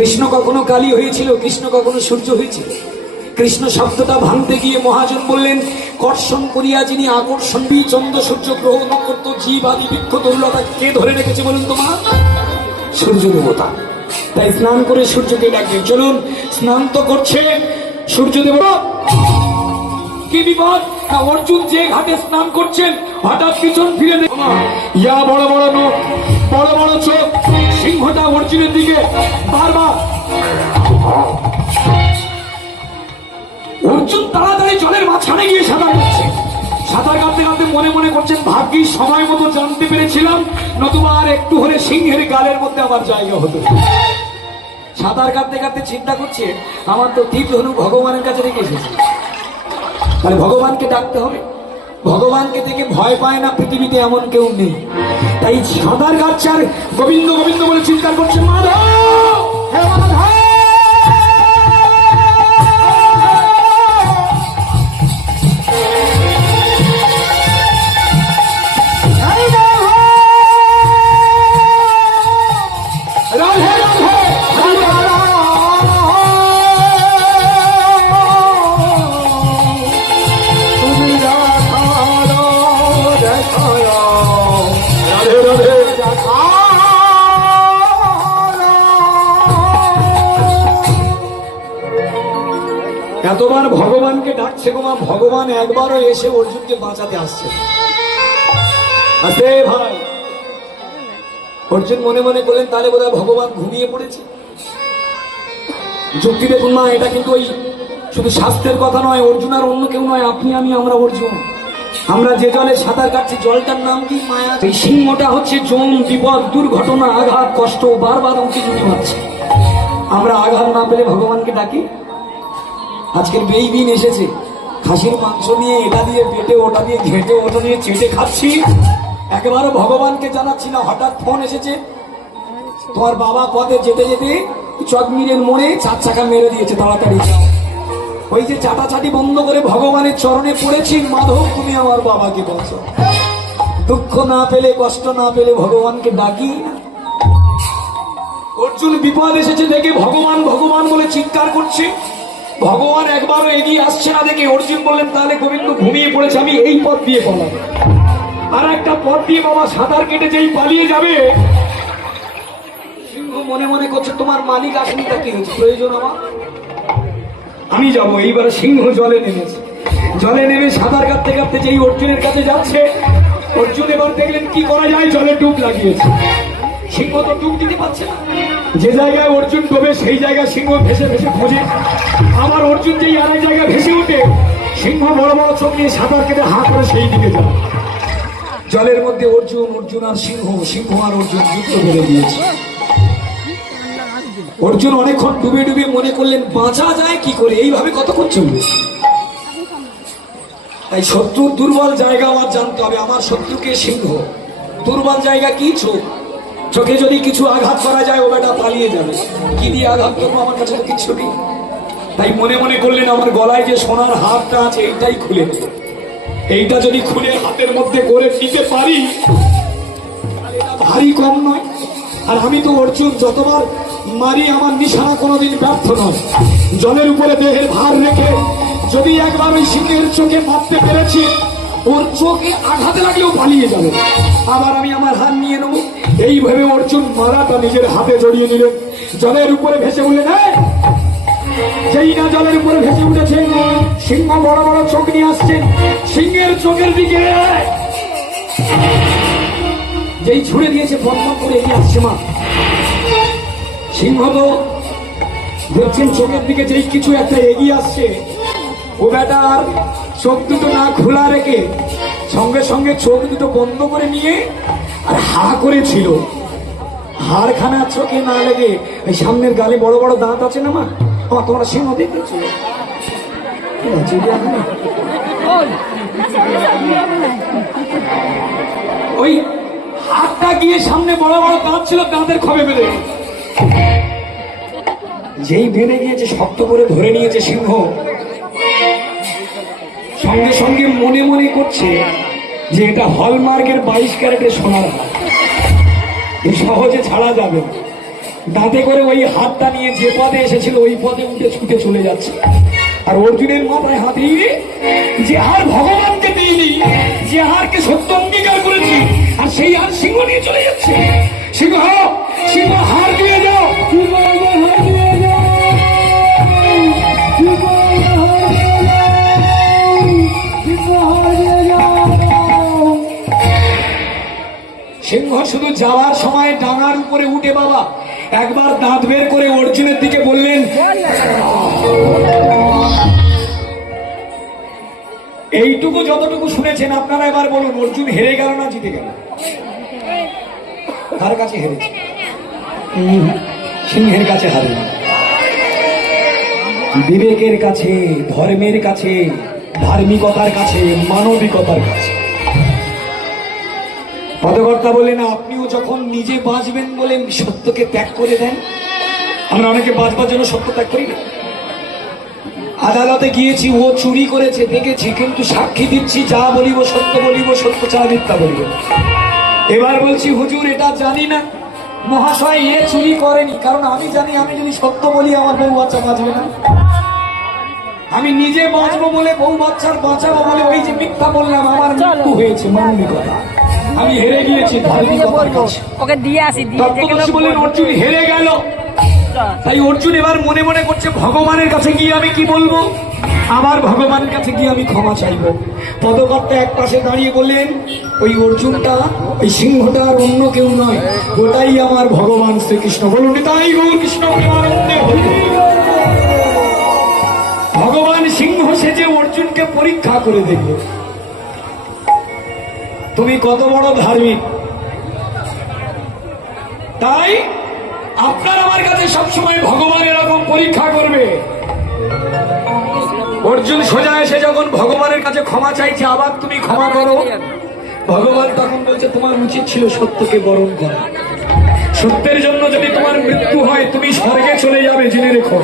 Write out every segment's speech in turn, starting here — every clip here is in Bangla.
কৃষ্ণ কখনো কালী হয়েছিল, কৃষ্ণ কখনো সূর্য হয়েছিল। কৃষ্ণ শব্দটা ভাঙতে গিয়ে মহাজন বললেন, কর্ষণ করিয়া যিনি আকর্ষণ চন্দ্র সূর্য গ্রহ নক্ষত্র জীব আদি বৃক্ষ তরুলতা কে ধরে রেখেছে বলুন তো মা? সূর্য দেবতা। তাই স্নান করে সূর্যকে ডাকলেন। চলুন, স্নান তো করছে সূর্য দেবতা। কি বিপদ! অর্জুন যে ঘাটে স্নান করছেন হঠাৎ পিছন ফিরে ইয়া বড় বড় নখ, বড় বড় চোখ, সিংহটা অর্জুনের দিকে বারবার। অর্জুন তাড়াতাড়ি জলের মাঝখানে গিয়ে সাঁতার কাটছে। সাঁতার কাটতে কাটতে মনে মনে করছেন, ভাগ্যিস সময় মতো জানতে পেরেছিলাম, নতুবা আর একটু হলে সিংহের গালের মধ্যে আমার জায়গা হতো। সাঁতার কাটতে কাটতে চিন্তা করছে, আমার তো তীর ধনু ভগবানের কাছে রেখে এসেছে, তাহলে ভগবানকে ডাকতে হবে। ভগবানকে থেকে ভয় পায় না পৃথিবীতে এমন কেউ নেই। তাই সাঁতার কাটছে আর গোবিন্দ গোবিন্দ বলে চিন্তা করছে, মাধব হে মাধব। এতবার ভগবানকে ডাকছে গোমা, ভগবান একবারও এসে অর্জুনকে বাঁচাতে আসছে। ভাই অর্জুন মনে মনে বলেন, তাহলে বোধহয় ভগবান ঘুমিয়ে পড়েছে। যুক্তি দেখুন মা, এটা কিন্তু ওই শুধু শাস্ত্রের কথা নয়, অর্জুন আর অন্য কেউ নয়, আপনি আমি, আমরা অর্জুন। আমরা যে জলে সাঁতার কাটছি জলটার নাম কি? মায়া। এই সিংহটা হচ্ছে জম, বিপদ, দুর্ঘটনা, আঘাত, কষ্ট বারবার উঁকি ঝুঁকি মারছে। আমরা আঘাত না পেলে ভগবানকে ডাকি। আজকের বেইবিন এসেছে, খাসির মাংস নিয়ে এটা দিয়ে পেটে, ওটা দিয়ে ঘেঁটে, ওটা নিয়ে চেটে খাচ্ছি, একেবারে ভগবানকে জানাচ্ছি না। হঠাৎ ফোন এসেছে, তোমার বাবা পথে যেতে যেতে চকমিরের মোড়ে 4 চাকা মেরে দিয়েছে, তাড়াতাড়ি যাও। ওই যে চাটাচাটি বন্ধ করে ভগবানের চরণে পড়েছি, মাধব তুমি আমার বাবাকে বলছো। দুঃখ না পেলে, কষ্ট না পেলে ভগবানকে ডাকি না। অর্জুন বিপদ এসেছে দেখে ভগবান ভগবান বলে চিৎকার করছে। ভগবান একবারও এগিয়ে আসছে না দেখে অর্জুন বললেন, তাহলে গোবিন্দ ঘুমিয়ে পড়েছে, আমি এই পথ দিয়ে পালাবো। আর একটা পথ দিয়ে বাবা সাঁতার কেটে যেই পালিয়ে যাবে, সিংহ মনে মনে করছে, তোমার মালিক আসেনি, তা কি হচ্ছে, প্রয়োজন আমার, আমি যাবো। এইবারে সিংহ জলে নেমেছে। জলে নেমে সাঁতার কাটতে কাটতে যেই অর্জুনের কাছে যাচ্ছে, অর্জুন এবার দেখলেন কি করা যায়, জলে ডুব লাগিয়েছে। সিংহ তো ডুব দিতে পারছে না। যে জায়গায় অর্জুন ডোবে সেই জায়গায় সিংহ ভেসে ভেসে খোঁজে। আবার অর্জুন যেই আরেক জায়গায় ভেসে ওঠে, সিংহ বড় বড় চোখ নিয়ে সাঁতার কেটে হাঁ করে সেই দিকে যায়। জলের মধ্যে অর্জুন, অর্জুন আর সিংহ, সিংহ আর অর্জুন যুদ্ধ করে দিয়েছে। অর্জুন অনেকক্ষণ ডুবে ডুবে মনে করলেন, বাঁচা যায় কি করে, এইভাবে কতক্ষণ চলবে। তাই শত্রুর দুর্বল জায়গা আমার জানতে হবে। আমার শত্রুকে সিংহ, দুর্বল জায়গা কি? চোখ। চোখে যদি কিছু আঘাত করা যায়, ও বেটা পালিয়ে যাবে। কি দিয়ে আঘাত করবো, আমার কাছে তো কিছু নেই। তাই মনে মনে করলেন, আমার গলায় যে সোনার হাতটা আছে এইটাই খুলে দেব। এইটা যদি খুলে হাতের মধ্যে করে নিতে পারি, ভারী কম নয়। আর আমি তো অর্জুন, যতবার মারি আমার নিশানা কোনোদিন ব্যর্থ নয়। জলের উপরে দেহের ভার রেখে যদি একবার ওই সিংহের চোখে মারতে পেরেছি, ওর চোখে আঘাতে লাগলেও পালিয়ে যাবে। আবার আমি আমার হাত নিয়ে নেবো। এইভাবে অর্জুন মারাটা নিজের হাতে জড়িয়ে নিলেন। জলের উপরে ভেসে উঠলেন। যেই না জলের উপরে ভেসে উঠেছে, সিংহ বড় বড় চোখ নিয়ে আসছেন। সিংহের চোখের দিকে যেই ছুড়ে দিয়েছে, বন্ধ করে এগিয়ে আসছে মা। সিংহ তো দেখছেন চোখের দিকে যেই কিছু একটা এগিয়ে আসছে, ও বেটা আর চোখ দুটো না খোলা রেখে সঙ্গে সঙ্গে চোখ দুটো বন্ধ করে নিয়ে আর হা করেছিল। হাড়খানা চোখে না লেগে এই সামনের গালে বড় বড় দাঁত আছে না মা, আমার তোমরা সিংহ দেখেছো? ওই হাতটা গিয়ে সামনে বড় বড় দাঁত ছিল, দাঁতের খবে বেঁধে, যেই বেঁধে গিয়েছে শক্ত করে ধরে নিয়েছে সিংহ। সঙ্গে সঙ্গে মনে মনে করছে যে এটা হলমার্কের 22 ক্যারেটের সোনার হার, এই সহজে ছাড়া যাবে। দাঁতে করে ওই হাতটা নিয়ে যে পদে এসেছিল ওই পদে উঠে ছুটে চলে যাচ্ছে। আর অর্জুনের মাথায় হাত দিয়ে, যে হার ভগবানকে দিইনি, যে হারকে সত্য অঙ্গীকার করেছি, আর সেই হার সিংহ নিয়ে চলে যাচ্ছে। সিংহ সিংহ হার দিয়ে যাও, হার দিয়ে যাও, সিংহ শুধু যাওয়ার সময় ডাঙার উপরে উঠে বাবা একবার দাঁত বের করে অর্জুনের দিকে বললেন, এইটুকু যতটুকু শুনেছেন আপনারা এবার বলুন, অর্জুন হেরে গেল না জিতে গেল? কার কাছে হেরেছে? সিংহের কাছে হারে, বিবেকের কাছে, ধর্মের কাছে, ধার্মিকতার কাছে, মানবিকতার কাছে। পদকর্তা বললেন, আপনিও যখন নিজে বাঁচবেন বলে সত্যকে ত্যাগ করে দেন। আমরা অনেকে বাঁচবার জন্য সত্য ত্যাগ করি না। আদালতে গিয়েছি, ও চুরি করেছে দেখেছি, কিন্তু সাক্ষী দিচ্ছি, যা বলিব সত্য বলিব, সত্য ছাড়া মিথ্যা বলিব। এবার বলছি, হুজুর এটা জানি না মহাশয়, এ চুরি করেনি, কারণ আমি জানি আমি যদি সত্য বলি আমার বউ বাচ্চা বাঁচবে না। আমি নিজে বাঁচবো বলে, বউ বাচ্চার বাঁচাবো বলে ওই যে মিথ্যা বললাম, আমার মৃত্যু হয়েছে। মানবিকতা, আমি হেরে গিয়েছি ধার্মিকতার কাছে। ওকে দিয়ে আসি, তত্ত্বদর্শী বলেন অর্জুন হেরে গেল। তাই অর্জুন এবার মনে মনে করছে, ভগবানের কাছে গিয়ে আমি কি বলবো, আবার ভগবানের কাছে গিয়ে আমি ক্ষমা চাইবো। পদকর্তা এক পাশে দাঁড়িয়ে বললেন, ওই অর্জুনটা, ওই সিংহটা আর অন্য কেউ নয়, ওটাই আমার ভগবান শ্রীকৃষ্ণ। বলুন তাই গৌর কৃষ্ণ। ভগবান সিংহ সেজে অর্জুনকে পরীক্ষা করে দেখবে, তুমি কত বড় ধার্মিক। তাই আপনার আমার কাছে সবসময় ভগবান এরকম পরীক্ষা করবে। অর্জুন সোজা এসে যখন ভগবানের কাছে ক্ষমা চাইছে, আবার তুমি ক্ষমা করো, ভগবান তখন বলছে, তোমার উচিত ছিল সত্যকে বরণ করা। সত্যের জন্য যদি তোমার মৃত্যু হয়, তুমি স্বর্গে চলে যাবে, জেনে রেখো।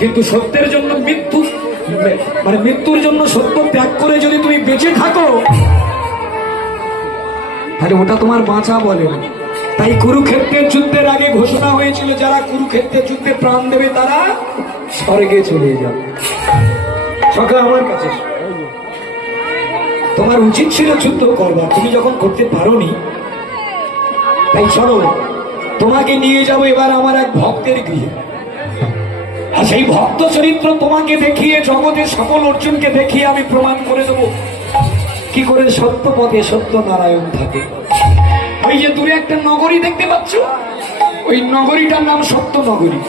কিন্তু সত্যের জন্য মৃত্যু, মানে মৃত্যুর জন্য সত্য ত্যাগ করে যদি তুমি বেঁচে থাকো, তাহলে ওটা তোমার বাঁচা বলে না। তাই কুরুক্ষেত্রের যুদ্ধের আগে ঘোষণা হয়েছিল, যারা কুরুক্ষেত্রের যুদ্ধে প্রাণ দেবে তারা স্বর্গে চলে যাবে। সকাল আমার কাছে, তোমার উচিত ছিল যুদ্ধ করবার, তুমি যখন করতে পারোনি, তাই চলো তোমাকে নিয়ে যাবো এবার আমার এক ভক্তের গৃহে। আর সেই ভক্ত চরিত্র তোমাকে দেখিয়ে, জগতের সকল অর্জুনকে দেখিয়ে আমি প্রমাণ করে দেবো কি করে সত্য পথে সত্য নারায়ণ থাকে। ওই যে দূরে একটা নগরী দেখতে পাচ্ছ, ওই নগরীটার নাম সত্য নগরী।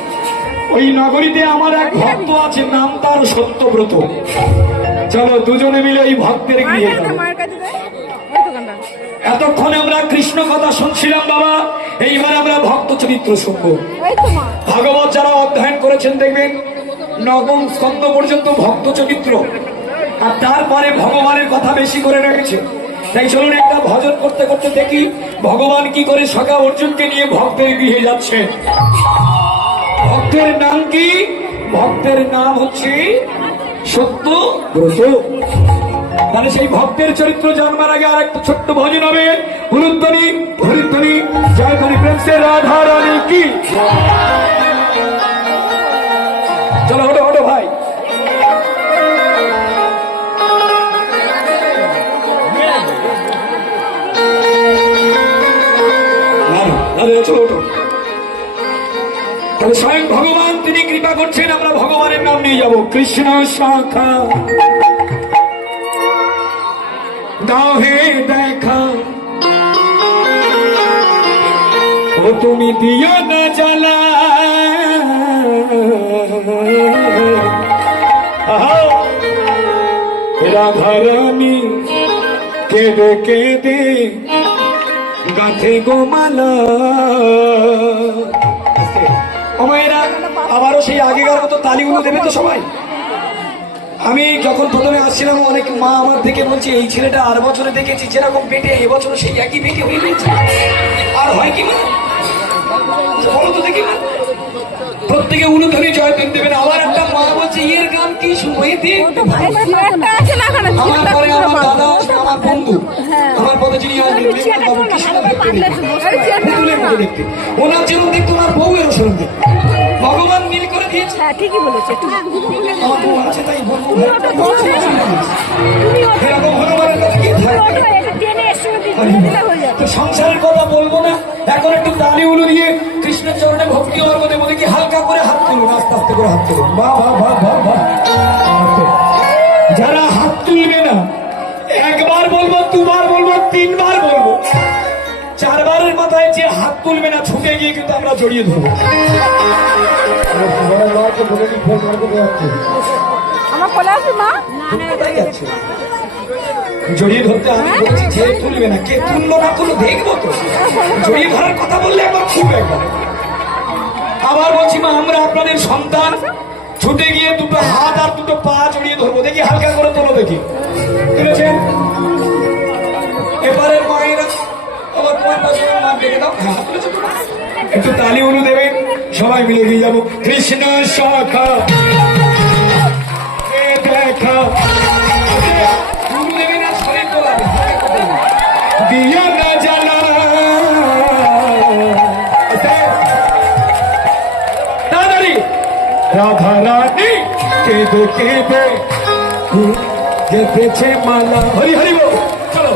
ওই নগরীতে আমার এক ভক্ত আছে, নাম তার সত্যব্রত। চলো দুজনে মিলে ওই ভক্তের গৃহে যাবো। এতক্ষণে আমরা কৃষ্ণ কথা শুনছিলাম বাবা, এইবার আমরা ভক্ত চরিত্র শুনবো। ভাগবত যারা অধ্যয়ন করেছেন দেখবেন নবম স্কন্ধ পর্যন্ত ভক্ত চরিত্র, আর তারপরে ভগবানের কথা বেশি করে রেখেছে। তাই চলুন একটা ভজন করতে করতে দেখি ভগবান কি করে সখা অর্জুনকে নিয়ে ভক্তের গৃহে যাচ্ছে। ভক্তের নাম কি? ভক্তের নাম হচ্ছে সত্যব্রত। তাহলে সেই ভক্তের চরিত্র জানবার আগে আর একটা ছোট্ট ভজন হবে। হরিধ্বনি হরিধ্বনি জয় হরি, প্রেম সে রাধা রানী কি। চলো হটো হটো ভাই। চলো হটো। তাহলে স্বয়ং ভগবান তিনি কৃপা করছেন, আমরা ভগবানের নাম নিয়ে যাব। কৃষ্ণ শাখা দাও হে দেখা, ও তুমি দিও না জ্বালা, রাধা রানী কেঁদে কেঁদে গাথে গোমালা। আমায়েরা আবারও সেই আগেকার মতো তালিগুলো দেবে তো সবাই। আমি যখন প্রথমে আসছিলাম, অনেক মা আমার থেকে বলছে, এই ছেলেটা আর বছরে দেখেছি যেরকম পেটে, এবছর সেই একই পেটে হয়ে গেছে। আর হয় কি না বলো তো দেখি, প্রত্যেকে উলুধ্বনি জয়ধ্বনি দেবেন। আবার একটা মা বলছে, এর গান কি শুনতে। আমার পরে আমার দাদা, আমার বন্ধু, আমার পথে যিনি আসবেন ওনাকে দেখতে, ওনার যেরকম দেখতে ওনার বউয়েরও সেরকম দেখতে। ভগবান মিল করে দিয়েছে। হ্যাঁ ঠিকই বলেছে। আমার বউ আছে তাই বলবো, এরকম ভগবানের কথা কি থাকে? তো সংসারের কথা বলবো না, এখন একটু তালি উলু দিয়ে কৃষ্ণের চরণে ভক্তি অর্ঘ দেবো। দেখি হালকা করে হাত তুলুন, আস্তে আস্তে করে হাত তুলুন। বাহ বাহ বাহ বাহ বাহ। যারা হাত তুলবে না, একবার বলবো, দুবার বলবো, তিনবার বলবো, চারবারের মাথায় যে হাত তুলবে না ছুটে গিয়ে কিন্তু আমরা জড়িয়ে ধরবো। আমার কোলে আছে মা, কোথায় যাচ্ছে? জড়িয়ে ধরতে আমি বলছি যে তুলবে না, কে তুললো না তুলো দেখবো তো। জড়িয়ে ধরার কথা বললে একবার খুব একবার। আবার বলছি মা, আমরা আপনাদের সন্তান, ছুটে গিয়ে দুটো হাত আর দুটো পা জড়িয়ে ধরবো। দেখি হালকা করে তোলো, দেখি তুলেছেন। এবারে মায়েরা আবার তোমার পছন্দের মা দেখে দাও। হ্যাঁ তুলেছো তো? একটু তালি উলু দেবেন, সবাই মিলে দিয়ে যাবো। কৃষ্ণ শাখা দেখা दिया न जला दादारी राधा रानी केदे केदे गेथे माला। हरि हरि बोल, चलो।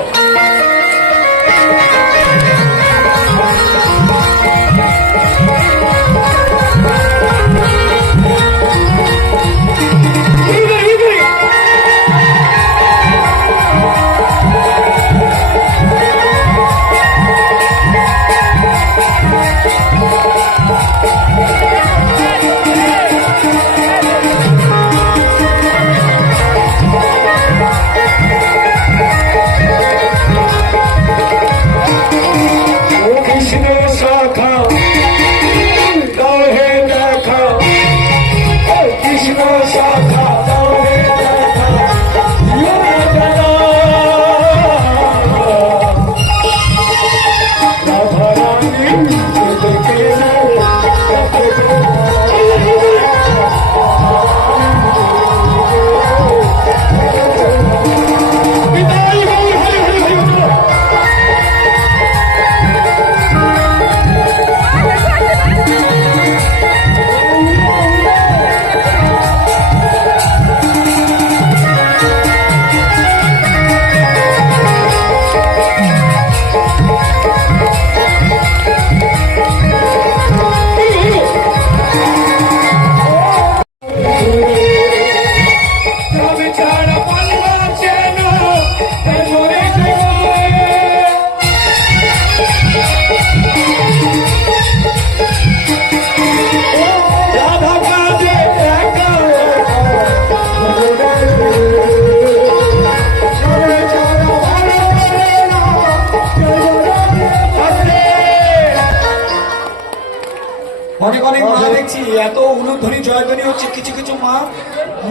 অনেক অনেক মা দেখছি এত উলুধ্বনি জয়ধ্বনি হচ্ছে, কিছু কিছু মা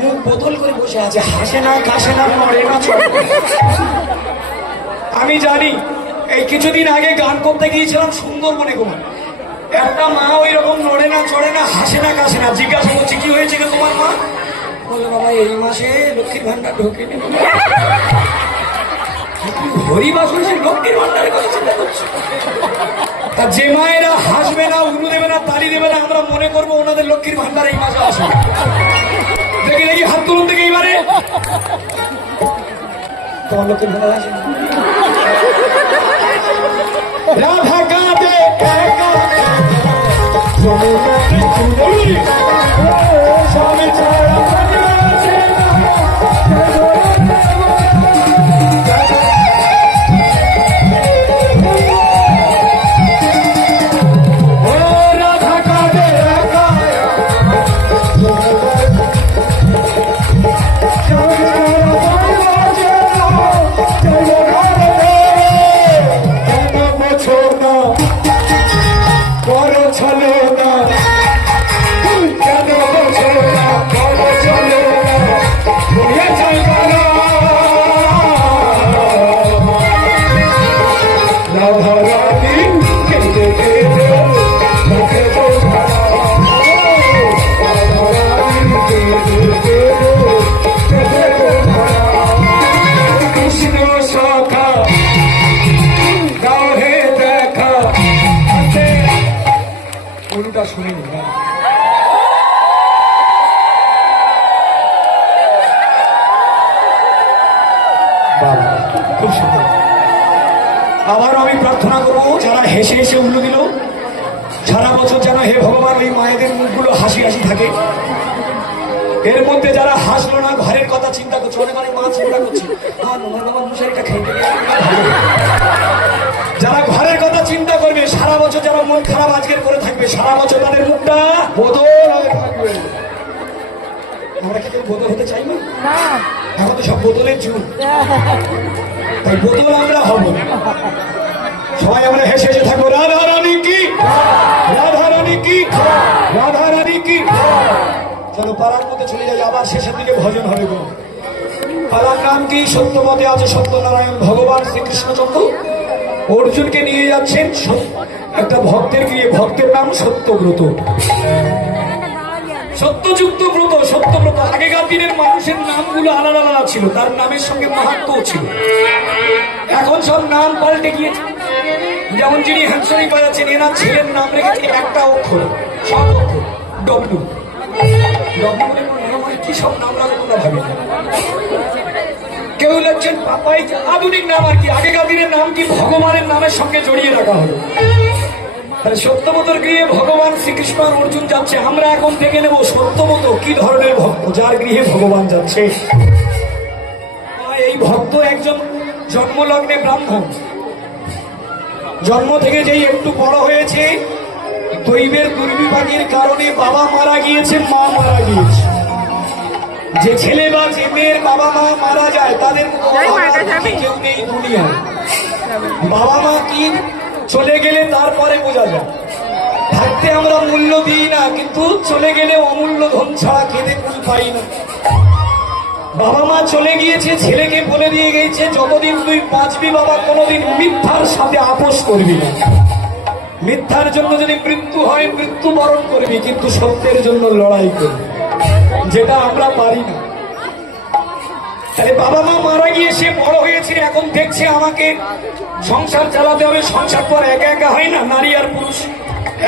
মুখ বদল করে বসে আছে, হাসে না, কাশে না, নড়ে না, চড়ে না। আমি জানি, এই কিছুদিন আগে গান করতে গিয়েছিলাম সুন্দরবনে ঘুমান, একটা মা ওই রকম নড়ে না, চড়ে না, হাসে না, কাশে না। জিজ্ঞাসা করছি কি হয়েছে গো তোমার মা? বললো বাবা এই মাসে লক্ষ্মীর ভান্ডার ঢোকে। হরিবাস হয়েছে, লক্ষ্মীর ভান্ডারের কথা চিন্তা করছি। তা যে মায়েরা হাসবে না, উলু দেবে না, তালি দেবে না, আমরা মনে করবো ওনাদের লক্ষ্মীর ভান্ডার এই মাসে আসবে। দেখি দেখি হাত তুলুন দেখি এইবারে। তোমার লক্ষ্মীর ভান্ডার আসে? রাধা কাঁদে স্বামী ছাড়া কেন হ্যাঁ। বাবা, খুব সুন্দর। আবারও আমি প্রার্থনা করবো যারা হেসে হেসে উল্লু দিল সারা বছর যেন হে ভগবান এই মায়েদের মুখগুলো হাসি হাসি থাকে। এর মধ্যে যারা হাসলো না ঘরের কথা চিন্তা করছে, অনেক অনেক মা চিন্তা করছে যারা ঘরের কথা চিন্তা করবে সারা বছর যারা মন খারাপ আজকের করে থাকবে সারা বছর তাদের মুখটা বদল হয়ে থাকবে। আমরা কি কেউ বদল হতে চাই না? এখন তো সব বদলের যুগ, তাই বদল আমরা হব। সবাই আমরা হেসে হেসে থাকবো রাধা রানী কি, রাধা রানী কি, রাধা রানী কি। চলো পাড়ার মধ্যে চলে যাই, আবার শেষের দিকে ভজন হবে গো। পাড়ার নাম কি? সত্যপথে আছে সত্যনারায়ণ ভগবান শ্রীকৃষ্ণচন্দ্র অর্জুনকে নিয়ে যাচ্ছেন একটা ভক্তের গিয়ে, ভক্তের নাম সত্যব্রত, সত্যযুক্ত ব্রত, সত্যব্রত। আগেকার দিনের মানুষের নামগুলো আলাদা আলাদা ছিল, তার নামের সঙ্গে মাহাত্ম্য ছিল। এখন সব নাম পাল্টে গিয়েছে। যেমন যিনি হ্যান্সারি বাজাচ্ছেন এনার ছেলের নাম রেখেছে একটা অক্ষর, সব অক্ষর ডব্লু। কি সব নাম রাখা তোমরা ভাবে না। কেউ লাগছেন পাপাই, আধুনিক নাম আর কি। আগেকার দিনের নাম কি ভগবানের নামের সঙ্গে জড়িয়ে রাখা হলো। সত্যবতর গৃহে ভগবান শ্রীকৃষ্ণ আর অর্জুন যাচ্ছে। আমরা এখন থেকে নেব সত্যবত কি ধরনের ভক্ত, যার গৃহে ভগবান যাচ্ছে। এই ভক্ত একজন জন্মলগ্নে ব্রাহ্মণ, জন্ম থেকে যেই একটু বড় হয়েছে দৈবের দুর্বিপাকের কারণে বাবা মারা গিয়েছে, মা মারা গিয়েছে। যে ছেলে বা যে মেয়ের বাবা মা মারা যায় তাদের কেউ নেই দুনিয়ায়। বাবা মা কি চলে গেলে তারপরে বোঝা যায়। থাকতে আমরা মূল্য দিই না, কিন্তু চলে গেলে অমূল্য ধন ছাড়া কেঁদে কুল পাই না। বাবা মা চলে গিয়েছে, ছেলেকে বলে দিয়ে গেছে যতদিন তুই বাঁচবি বাবা কোনোদিন মিথ্যার সাথে আপোষ করবি না। মিথ্যার জন্য যদি মৃত্যু হয় মৃত্যু বরণ করবি, কিন্তু সত্যের জন্য লড়াই করবি, যেটা আমরা পারি না। তাহলে বাবা মা মারা গিয়ে সে বড় হয়েছে, এখন দেখছে আমাকে সংসার চালাতে হবে। সংসার তো আর একা একা হয় না, নারী আর পুরুষ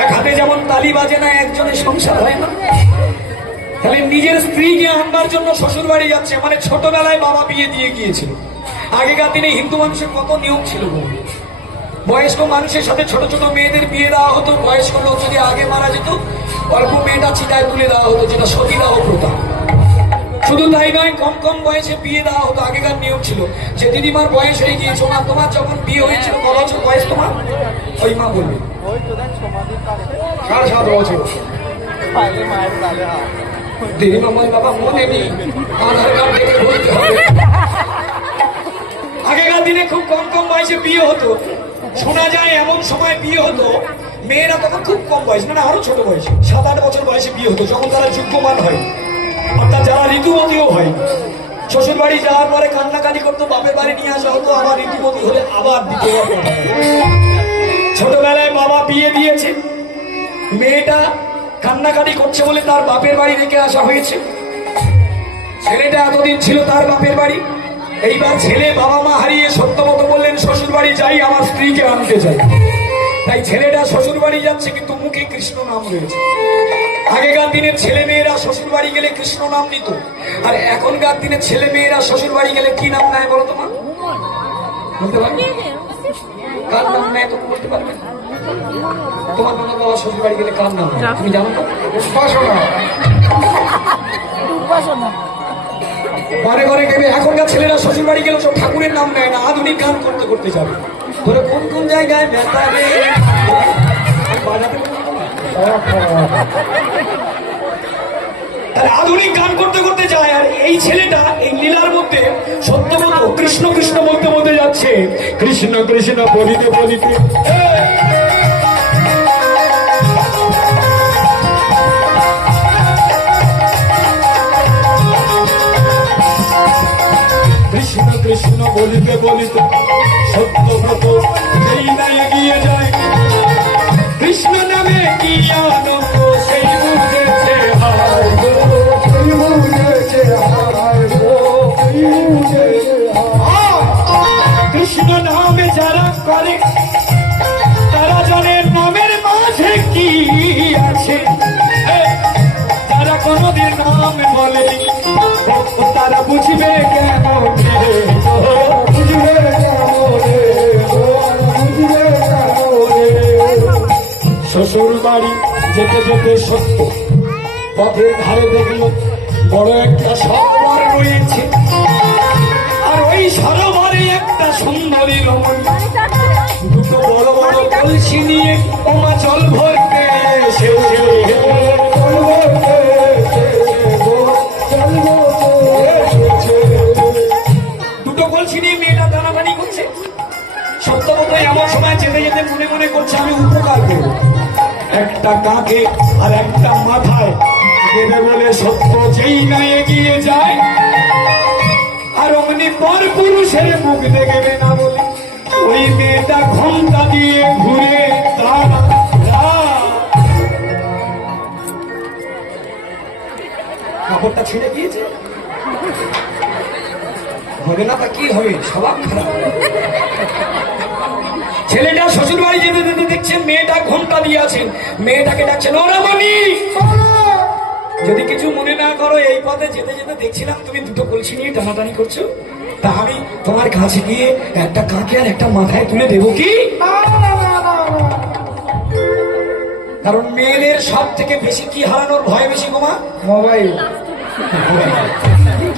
এক হাতে যেমন তালি বাজে না, একজনের সংসার হয় না। তাহলে নিজের স্ত্রীকে আনবার জন্য শ্বশুর বাড়ি যাচ্ছে। মানে ছোটবেলায় বাবা বিয়ে দিয়ে গিয়েছিল। আগেকার দিনে হিন্দু মানুষের কত নিয়ম ছিল, বয়স্ক মানুষের সাথে ছোট ছোট মেয়েদের বিয়ে দেওয়া হতো। বয়স্ক লোক যদি আগে মারা যেত অল্প মেয়েটা চিতায় তুলে দেওয়া হতো, যেটা সতীদাহ প্রথা। শুধু তাই নয়, কম কম বয়সে বিয়ে দেওয়া হতো। আগেকার নিয়ম ছিল যে দিদিমার বয়স হয়ে গিয়েছো না, তোমার যখন বিয়ে হয়েছিল কত বছর বয়স তোমার? ওই মা বলবে 7.5 বছর। দিদিমা বল বাবা মনে নেই, আধার কার্ড দেখে বলতে হবে। আগেকার দিনে খুব কম কম বয়সে বিয়ে হতো। শোনা যায় এমন সময় বিয়ে হতো মেয়েরা তখন খুব কম বয়স, না আরো ছোট বয়সে 7-8 বছর বয়সে বিয়ে হতো, যখন তারা যোগ্যমান হয়, অর্থাৎ যারা ঋতুমতিও হয়। শ্বশুর বাড়ি যাওয়ার পরে কান্নাকাটি করতো, বাপের বাড়ি নিয়ে আসা হতো, আবার ঋতুমতি হলে আবার দিতে হবে। ছোটবেলায় বাবা বিয়ে দিয়েছে, মেয়েটা কান্নাকাটি করছে বলে তার বাপের বাড়ি রেখে আসা হয়েছে। ছেলেটা এতদিন ছিল তার বাপের বাড়ি। এইবার ছেলে বাবা মা হারিয়ে সত্যমত বললেন শ্বশুর বাড়ি যাই, আমার স্ত্রীকে আনতে চাই। তাই ছেলেটা শ্বশুর বাড়ি যাচ্ছে, কিন্তু মুখে কৃষ্ণ নাম রয়েছে। আগেকার দিনের ছেলে মেয়েরা শ্বশুর বাড়ি গেলে কৃষ্ণ নাম নিত, আর এখনকার দিনের ছেলে মেয়েরা শ্বশুর বাড়ি গেলে কি নাম নেয় বলো তোমার? বলতে পারবে? কার নাম নেয় তুমি বলতে পারবে? তোমার বাবা বাবা শ্বশুর বাড়ি গেলে কার নাম নেয় তুমি জানো তো? ঘরে ঘরে গেলে এখনকার ছেলেরা শ্বশুর বাড়ি গেলে সব ঠাকুরের নাম নেয় না, আধুনিক গান করতে করতে যাবে। ধরে কোন কোন জায়গায় আধুনিক গান করতে করতে যায়। আর এই ছেলেটা এই লীলার মধ্যে সত্যমত কৃষ্ণ কৃষ্ণ বলতে বলতে যাচ্ছে, কৃষ্ণ কৃষ্ণ বলিতে বলিতে কৃষ্ণ কৃষ্ণ বলিতে বলিতে সত্যব্রত এই না এগিয়ে যায়। কৃষ্ণ নামে কি আনন্দ সেই বুঝেছে হায় গো, সেই বুঝেছে হায় গো, সেই বুঝেছে হায়। কৃষ্ণ নামে যারা করে তারা জানে নামের মাঝে কি আছে। নাম বলে তারা বুঝবে কেন রে, বুঝবে কেন রে, বুঝবে কেন রে। শ্বশুর বাড়ি যেতে যেতে সত্য পথের ধারে দেখলো বড় একটা সরোবর রয়েছে, আর ওই সরোবরে একটা সুন্দরী রমণী দুটো বড় বড় কলসি নিয়ে ওমা জল ভরতে এসেছে। জল ভরতে জল ভরতে এসেছে। দুটো কলসি নিয়ে মেয়েটা টানাটানি করছে। সত্যবত এমন সময় যেতে যেতে মনে মনে করছে আমি উপকার করব, একটা কাকে আর একটা মাথায় দেবে বলে সত্য যেই না এগিয়ে যায়, আর অমনি পর পুরুষের মুখ দেখবে না বলে ওই মেয়েটা ঘন্টা দিয়ে ঘুরে তার কাপড়টা ছিঁড়ে গিয়েছে। হবে না তা কি হবে, স্বভাব খারাপ। ছেলেটা শ্বশুর বাড়ি যেতে যেতে দেখছেন মেয়েটা ঘন্টা দিয়ে আছেন, মেয়েটাকে ডাকছেন ও রমণী। যদি কিছু মনে না করো, এই পথে যেতে যেতে দেখছিলাম তুমি দুটো কলসি নিয়ে টানাটানি করছো, তা আমি তোমার কাছে গিয়ে একটা কাকে আর একটা মাথায় তুলে দেবো কি? কারণ মেয়েদের সব থেকে বেশি কি হারানোর ভয় বেশি গোমা? মোবাইল।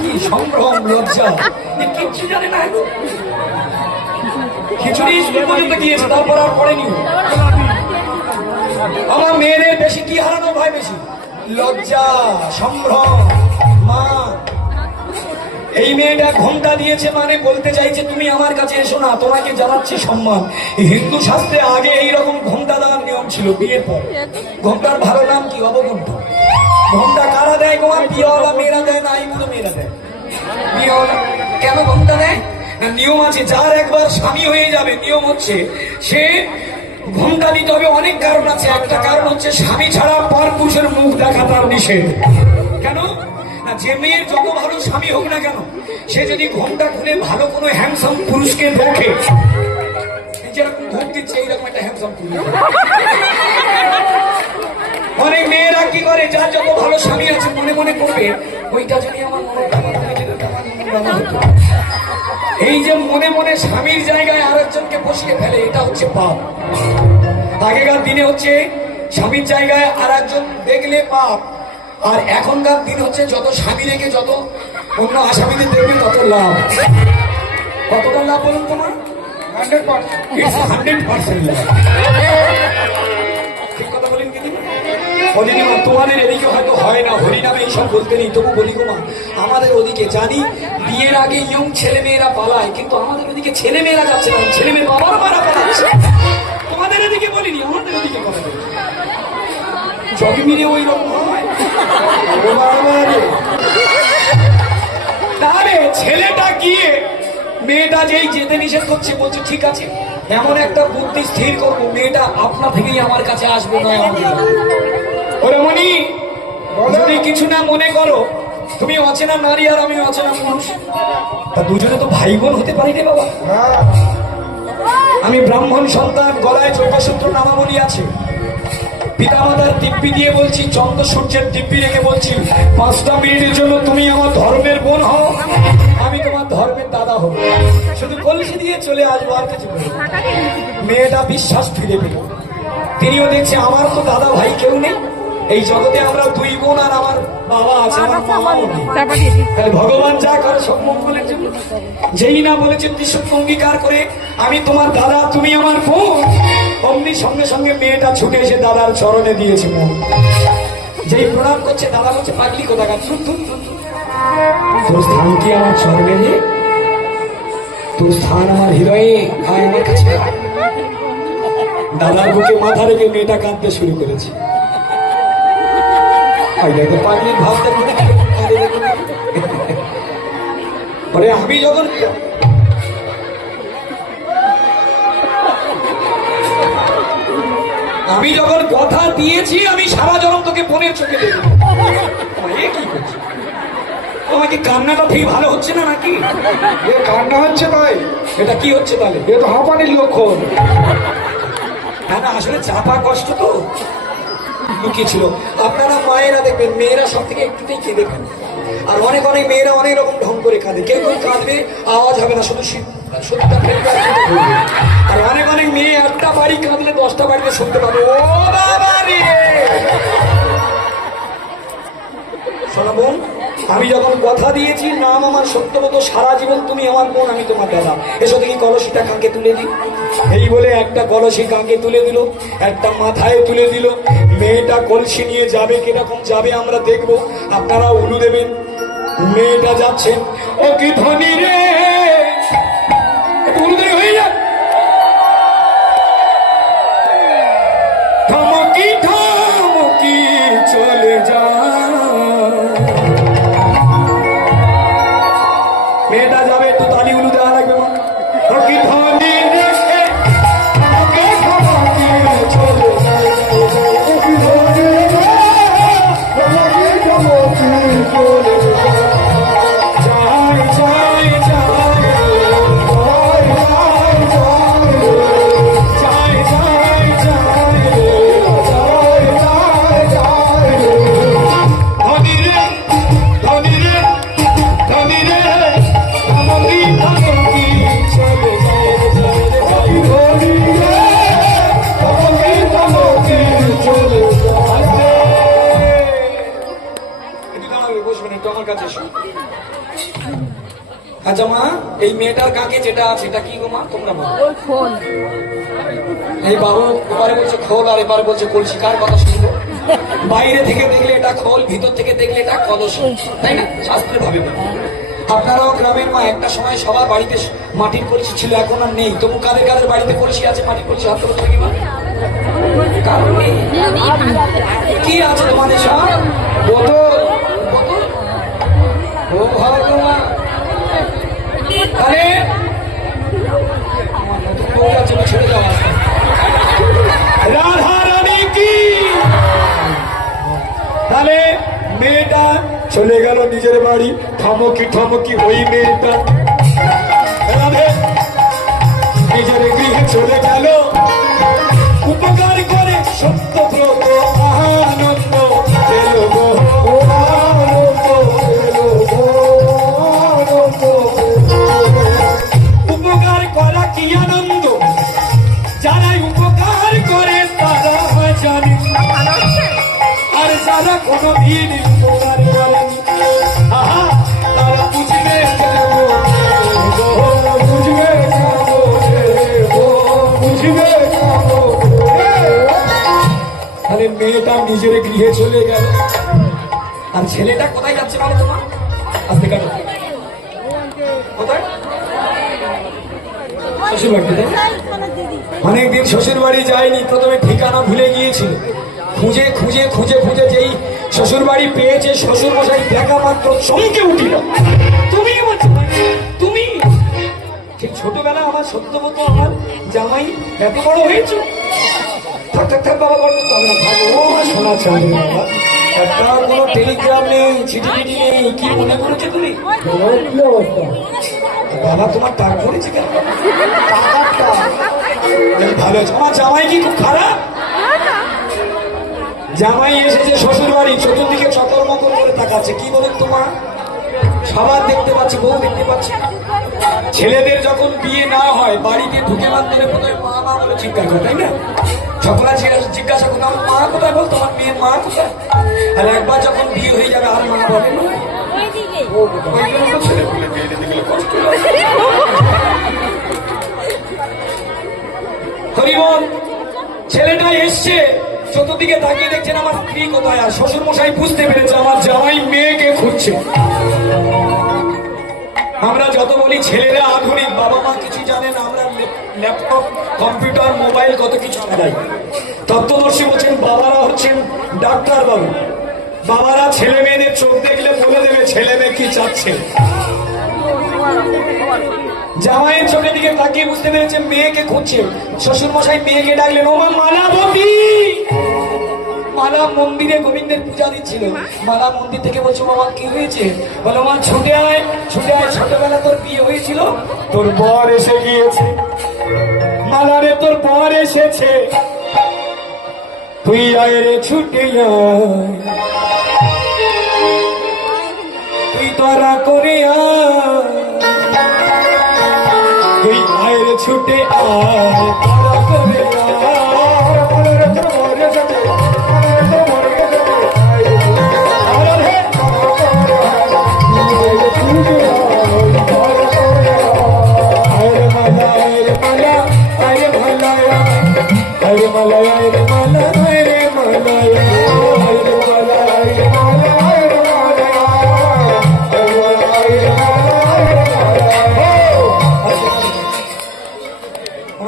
কি সম্ভ্রম লজ্জা, কিচ্ছু জানে না। খিচুড়ি স্কুল পর্যন্ত গিয়েছে, তারপর আর পড়েনি। আমার মেয়েদের বেশি কি হারানোর ভয় বেশি? লজ্জা, সম্ভ্রম, মা। এই মেয়েটা ঘন্টা দিয়েছে মানে বলতে চাইছে তুমি আমার কাছে এসো না, তোমাকে জানাচ্ছি সম্মান। হিন্দু শাস্ত্রে আগে এইরকম ঘন্টা দেওয়ার নিয়ম ছিল, বিয়ের পর। ঘন্টার ভালো নাম কি? অবঘণ্টা। ঘন্টা কারা দেয় গোয়া? বিয়েওয়ালা মেয়েরা দেয় না, এইগুলো মেয়েরা দেয়। বিয়েওয়ালা কেন ঘন্টা দেয়? না, নিয়ম আছে, যার একবার স্বামী হয়ে যাবে নিয়ম হচ্ছে সে ঘন্টা দিতে হবে। অনেক কারণ আছে, একটা কারণ হচ্ছে স্বামী ছাড়া পর পুরুষের মুখ দেখা তার নিষেধ। কেন না, যে মেয়ের যত ভালো স্বামী হোক না কেন, সে যদি ঘন্টা খুলে ভালো কোনো হ্যান্ডসাম পুরুষকে দেখে, যেরকম ভোট দিচ্ছে এইরকম একটা হ্যান্ডসাম পুরুষ। অনেক মেয়েরা কি করে, যার যত ভালো স্বামী আছে মনে মনে করবে ওইটা যদি আমার মনে হতো। এই যে মনে মনে স্বামীর জায়গায় আরেকজনকে বসিয়ে ফেলে, এটা হচ্ছে পাপ। আগেকার দিনে হচ্ছে স্বামীর জায়গায় আর একজন দেখলে পাপ, আর এখনকার দিন হচ্ছে যত স্বামী রেখে যত অন্য আসামিদের দেখবে তত লাভ। কতটা লাভ বলুন তোমার? 100% লাভ। ঠিক কথা বলেন কি? তোমাদের এদিকে হয়তো হয় না, হরিনামে এইসব বলতে নেই, তবু বলি গো মা, আমাদের ওদিকে জানি বিয়ের আগে ইয়ং ছেলে মেয়েরা পালায়, কিন্তু আমাদের ওদিকে ছেলে মেয়েরা যাচ্ছে না, ছেলে মেয়ের বাবার মারা পালাচ্ছে। তোমাদের এদিকে বলিনি, আমাদের ওদিকে কথা বলি। জগমিরে ওই রকম হয়। তাহলে ছেলেটা গিয়ে মেয়েটা যেই যেতে নিষেধ করছে, বলছে ঠিক আছে, এমন একটা বুদ্ধি স্থির করবো মেয়েটা আপনা থেকেই আমার কাছে আসবে, নয় ওরে মনি, যদি কিছু না মনে করো, তুমি অচেনা নারী আর আমি অচেনা পুরুষ, তা দুজনে তো ভাই বোন হতে পারি রে বাবা। আমি ব্রাহ্মণ সন্তান, গলায় যোগসূত্র নামাবলী আছে, পিতামাতার দিব্যি দিয়ে বলছি, চন্দ্র সূর্যের দিব্যি রেখে বলছি, 5টা মিনিটের জন্য তুমি আমার ধর্মের বোন হও, আমি তোমার ধর্মের দাদা হব। শুধু কলসি দিয়ে চলে আসবো, আর কিছু বলবো। মেয়েটা বিশ্বাস ফিরে পেল। তিনিও দেখছে আমার তো দাদা ভাই কেউ নেই এই জগতে, আমরা 2 বোন আর আমার বাবা আছে, আমার মামাও নেই। তাই ভগবান যা করে সব মঙ্গলের জন্য। যেই না বলেছেন বিশ্বকে অঙ্গীকার করে আমি তোমার দাদা, তুমি আমার বোন, অমনি সঙ্গে সঙ্গে মেয়েটা ছুটে এসে দাদার চরণে দিয়েছে মন। যেই প্রণাম করছে, দাদা বলছে পাগলি কোথাকার, তোর স্থান কি আমার চরণে রে? তোর স্থান আমার হৃদয়ে, আয় আমার কাছে। দাদার বুকে মাথা রেখে মেয়েটা কাঁদতে শুরু করেছে। পাগলির ভাবতে পরে আমি যখন কথা দিয়েছি, আমি সারা জনম তোকে বোনের চোখে দেখব। কি করছি? আমাকে কান্নাটা ঠিক ভালো হচ্ছে না নাকি? কান্না হচ্ছে ভাই, এটা কি হচ্ছে তাহলে? এ তো হাঁপানির লক্ষণ। না না, আসলে চাপা কষ্ট তো লুকিয়েছিল। আপনারা মায়ের মায়েরা দেখবেন মেয়েরা সব থেকে একটুতেই কেঁদে কাঁদে, আর অনেক অনেক মেয়েরা অনেক রকম ঢং করে কাঁদে। কেউ কেউ কাঁদবে আওয়াজ হবে না, শুধু সত্যিটা ফেলবে আর কেঁদে ফেলবে। আর অনেক অনেক মেয়ে একটা বাড়ি কাঁদলে 10টা বাড়িতে শুনতে পাবে, ও বাবা রে। শোনো বোন, আমি যখন কথা দিয়েছি নাম আমার সত্যব্রত, সারা জীবন তুমি আমার বোন, আমি তোমার দাদা, এসো দেখি কলসিটা কাঁকে তুলে দিই। এই বলে একটা কলসি কাঁকে তুলে দিল, একটা মাথায় তুলে দিল। মেয়েটা কলসি নিয়ে যাবে, কিরকম যাবে আমরা দেখবো, আপনারা উলু দেবেন। মেয়েটা যাচ্ছেন, ও কি ধনী রে, একটু উলু দেরি হয়ে যাক। থমকি থমকি চলে যা। মেয়েটা যাবে, একটু তালি উলু দেওয়া লাগবে। ও কি ধনী রে, থমকি থমকি চলে যায়, ও কি ধনী রে, থমকি থমকি চলে যায়। যায় যায় যায়, যায় যায় যায়, যায় যায় যায়, যায় যায় যায়। ধনী রে, ধনী রে, ধনী রে, থমকি থমকি চলে যায়, যায় ধনী রে, থমকি থমকি চলে যায়। একটু দাঁড়াবে, বসবেন একটু আমার কাছে এসো। আচ্ছা মা, এই মেয়েটার কাকে যেটা আছে এটা কি গো মা, তোমরা মা? ওই ফোন। এই বাবু এবারে বলছে খোল, আর এবারে বলছে কলসি, কার কথা শুনবো? বাইরে থেকে দেখলে এটা খোল, ভিতর থেকে দেখলে এটা কলসি, তাই না? শাস্ত্রে ভাবে বলে। আপনারাও গ্রামের মা, একটা সময় সবার বাড়িতে মাটির কলসি ছিল, এখন আর নেই। তবু কাদের কাদের বাড়িতে কলসি আছে, মাটির কলসি, হাত তুলে দেখি মা। কারণ নেই। কি আছে তোমাদের সব? বোতল, বোতল। ও ভগবান, আরে ছেড়ে যাওয়া রাধা রানী কি। তাহলে মেয়েটা চলে গেল নিজের বাড়ি, থমকি থমকি ওই মেয়েটা রাধে নিজের গৃহে চলে গেল। উপকার করে সত্যব্রত আনন্দ এলো গো, আনন্দ এলো গো, আনন্দ। উপকার করা কি আনন্দ, যারাই উপকার করে তারা হয় জানে, আর যারা কোনোদিন উপকার করেনি আহা তারা বুঝবে কেমন, বুঝবে কেমন, বুঝবে কেমন। তাহলে মেয়েটা নিজের গৃহে চলে গেল, আর ছেলেটা কোথায় যাচ্ছে বলো তোমার? আজকে কাটো কোথায়? শ্বশুর বাড়িতে। অনেকদিন শ্বশুর বাড়ি যায়নি, প্রথমে ঠিকানা ভুলে গিয়েছিল। খুঁজে খুঁজে খুঁজে খুঁজে যেই শ্বশুর বাড়ি পেয়েছে, শ্বশুর মশাই দেখা মাত্র চমকে উঠিল, তুমি আমার জামাই, তুমি ঠিক ছোটবেলা আমার সত্যব্রত আমার জামাই এত বড় হয়েছে। থাক থাক থাক বাবা, গল্প তবে না, থাক। ও শোনা চাঁদ বাবা, একটা কোনো টেলিগ্রাম নেই, চিঠি টিঠি নেই, কি মনে করেছে তুমি? কি অবস্থা বাবা, তোমার টাক পড়েছে কেন? ভালো, আমার জামাই কি খুব খারাপ? জামাই এসেছে শ্বশুর বাড়ি, চতুর্দিকে চকর মকর করে তাকাচ্ছে। কি বলেন তোমার? সবার দেখতে পাচ্ছি, বউ দেখতে পাচ্ছি। ছেলেদের যখন বিয়ে না হয় বাড়িতে ঢুকে বাদ ধরে প্রথমে মা মা বলে জিজ্ঞাসা করে, তাই না? সকলা জিজ্ঞাসা করতে, আমার মা কোথায় বল, তোমার মেয়ের মা কোথায়? আর একবার যখন বিয়ে হয়ে যাবে আর মা বলে না। ছেলে বলে বিয়ে দিতে গেলে কষ্ট লাগে। হরিবল, ছেলেটা এসছে, চতুর্দিকে তাকিয়ে দেখছেন আমার স্ত্রী কোথায়। আর শ্বশুর মশাই বুঝতে পেরেছে আমার জামাই মেয়েকে খুঁজছে। আমরা যত বলি ছেলেরা আধুনিক, বাবা মা কিছু জানেন, আমরা ল্যাপটপ কম্পিউটার মোবাইল কত কিছু চালাই। তত্ত্বদর্শী বলছেন বাবারা হচ্ছেন ডাক্তার বাবু, বাবারা ছেলে মেয়েদের চোখ দেখলে বলে দেবে ছেলে মেয়ে কি চাচ্ছে। জামাইয়ের চোখের দিকে তাকিয়ে বুঝতে পেরেছে মেয়েকে খুঁজছে। শ্বশুর মশাই মেয়েকে ডাকলেন, ও মা মালাবতী। মালা মন্দিরে গোবিন্দের পূজা দিচ্ছিল। মালা মন্দির থেকে বলছো, বাবা কি হয়েছে? বলো মা ছুটে আয়, ছুটে আয়, ছোটবেলা তোর বিয়ে হয়েছিল, তোর বর এসে গিয়েছে। মালারে তোর বর এসেছে, তুই আয় রে ছুটে আয়। তরা করে তুই আয়ের ছুটে আয় তরা করে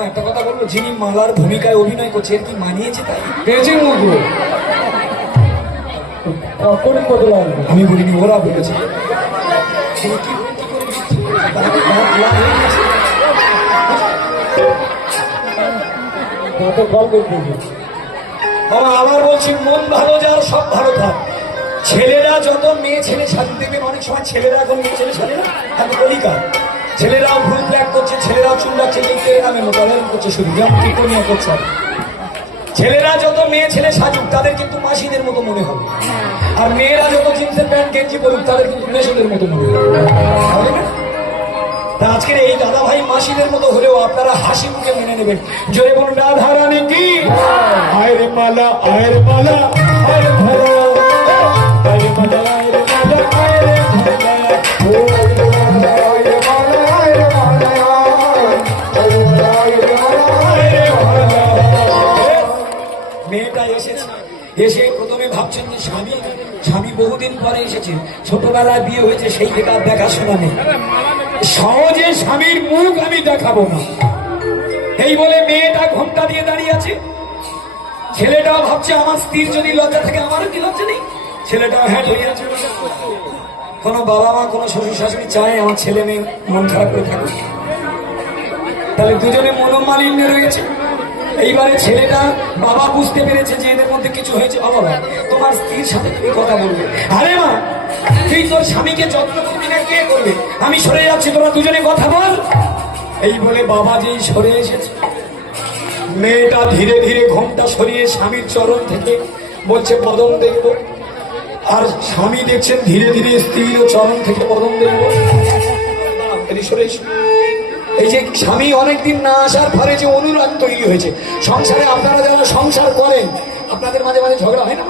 একটা কথা বলবো, যিনি মালার ভূমিকায় অভিনয় করছে এর কি মানিয়েছে তাই পেয়েছেন মুখো আমি বলিনি, ওরা বলেছে। আবার বলছি, মন ভালো যার সব ভালো থাক। ছেলেরা যত মেয়ে ছেলে সাজু দেখবেন, অনেক সময় ছেলেরা এখন মেয়ে ছেলে সাজে না, এখন অধিকার ছেলেরাও ভুল ব্ল্যাক করছে, ছেলেরাও চুল রাখছে, নামে মোতাবেক করছে, শুধু যেমন টিপনিয়া করছে। ছেলেরা যত মেয়ে ছেলে সাজুক তাদের কিন্তু মাসিদের মতো মনে হবে, আর মেয়েরা যত জিন্সের প্যান্ট গেঞ্জি পড়ুক তাদের কিন্তু মেশোদের মতো মনে হবে না? তা আজকের এই দাদা ভাই মাসিদের মতো হলেও আপনারা হাসি মুখে মেনে নেবেন। জোরে বলুন, রাধা রানী কি আয়ের মালা আয়ের মালা আয়ের ভালা আয়ের মালা আয়ের মালা আয়ের মেয়েটা এসেছে, এসে প্রথমে ভাবছেন যে স্বামী বহুদিন পরে এসেছে, ছোটবেলায় বিয়ে হয়েছে, সেই থেকে আর দেখাশোনা নেই, সহজে স্বামীর মুখ আমি দেখাবো না, এই বলে মেয়েটা ঘোমটা দিয়ে দাঁড়িয়ে আছে। ছেলেটাও ভাবছে আমার স্ত্রীর যদি লজ্জা থাকে আমারও কি লজ্জা নেই। ছেলেটাও হ্যাঁ হয়ে আছে। কোনো বাবা মা কোনো শ্বশুর শাশুড়ি চায় আমার ছেলে মেয়ে মন খারাপ করে থাকুক, তাহলে দুজনে মনোমালিন্য রয়েছে। এইবারে ছেলেটা বাবা বুঝতে পেরেছে যে এদের মধ্যে কিছু হয়েছে। বাবা তোমার স্ত্রীর সাথে তুমি কথা বলবে। আরে মা, তুই তোর স্বামীকে যত্ন করবি না, কে করবে? আমি সরে যাচ্ছি, তোরা দুজনে কথা বল। এই বলে বাবা যেই সরে এসেছে, মেয়েটা ধীরে ধীরে ঘোমটা সরিয়ে স্বামীর চরণ থেকে বলছে বদন দেখব, আর স্বামী দেখছেন ধীরে ধীরে স্ত্রীর চরণ থেকে বদন দেখব। এই যে স্বামী অনেকদিন না আসার ফলে যে অনুরাগ তৈরি হয়েছে সংসারে, আপনারা যারা সংসার করেন আপনাদের মাঝে মাঝে ঝগড়া হয় না?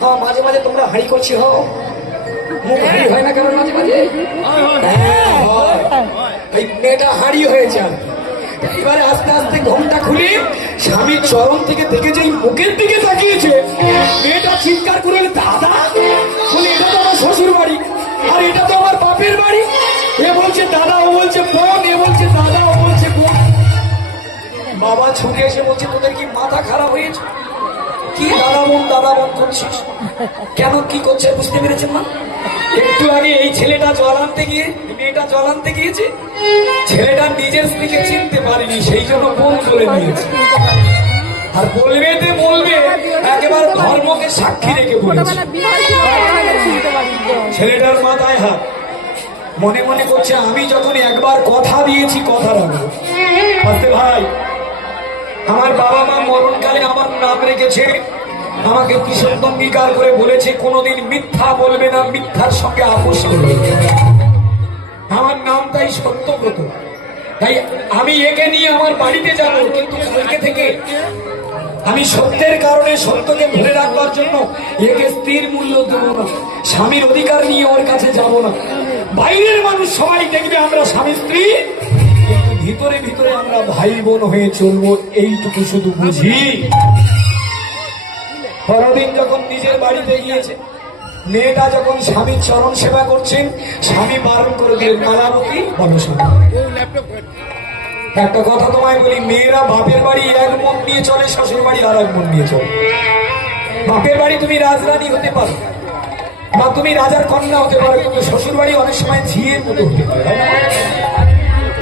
হ্যাঁ, মাঝে মাঝে তোমরা হাড়ি করছি, মুখ হাড়ি হয় না কেমন মাঝে মাঝে? এই মেয়েটা হাড়ি হয়েছে। আর এবারে আস্তে আস্তে ঘোমটা খুলে স্বামীর চরণ থেকে যেই মুখের দিকে তাকিয়েছে, মেয়েটা চিৎকার করে দাদা বলে, এটা তো আমার শ্বশুর বাড়ি, আর এটা তো আমার বাপের বাড়ি। এ বলছে দাদা, ও বলছে বোন, এ বলছে দাদা, ও বলছে বোন। বাবা ছুটে এসে বলছে, তোদের কি মাথা খারাপ হয়েছে? কি দাদা বোন করছিস? কেন কি করছে বুঝতে পেরেছেন না? একটু আগে এই ছেলেটা জল আনতে গিয়ে মেয়েটা জল আনতে গিয়েছে, ছেলেটা নিজের স্ত্রীকে চিনতে পারেনি, সেই জন্য বোন বলে নিয়েছে। আর বলবে একেবারে ধর্মকে সাক্ষী রেখে বলেছে। ছেলেটার মাথায় হাত, মনে মনে করছে আমি যখন একবার কথা দিয়েছি কথা রাখবো। ভাই, আমার বাবা মা মরণকালে আমার নাম রেখেছে, আমাকে কৃষক অঙ্গীকার করে বলেছে কোনোদিন মিথ্যা বলবে না, মিথ্যার সঙ্গে আপোষ করবে। আমার নাম তাই সত্যব্রত। তাই আমি একে নিয়ে আমার বাড়িতে যাব, কিন্তু কালকে থেকে আমি সত্যের কারণে সত্যকে ধরে রাখবার জন্য একে স্ত্রীর মূল্য দেব না, স্বামীর অধিকার নিয়ে ওর কাছে যাব না। বাইরের মানুষ সবাই দেখবে আমরা স্বামী স্ত্রী, কিন্তু ভিতরে ভিতরে আমরা ভাই বোন হয়ে চলবো, এইটুকু শুধু বুঝি। পরদিন যখন নিজের বাড়িতে গিয়েছে, মেয়েটা যখন স্বামীর চরণ সেবা করছেন, স্বামী বারণ করে দিলেন, মালাবতী বলো স্বামী, একটা কথা তোমায় বলি, মেয়েরা বাপের বাড়ি এক মন নিয়ে চলে, শ্বশুর বাড়ি আর এক মন নিয়ে চলে। বাপের বাড়ি তুমি রাজরানী হতে পারো বা তুমি রাজার কন্যা হতে পারো, কিন্তু শ্বশুর বাড়ি অনেক সময় ঝিয়ের মতো হতে পারে।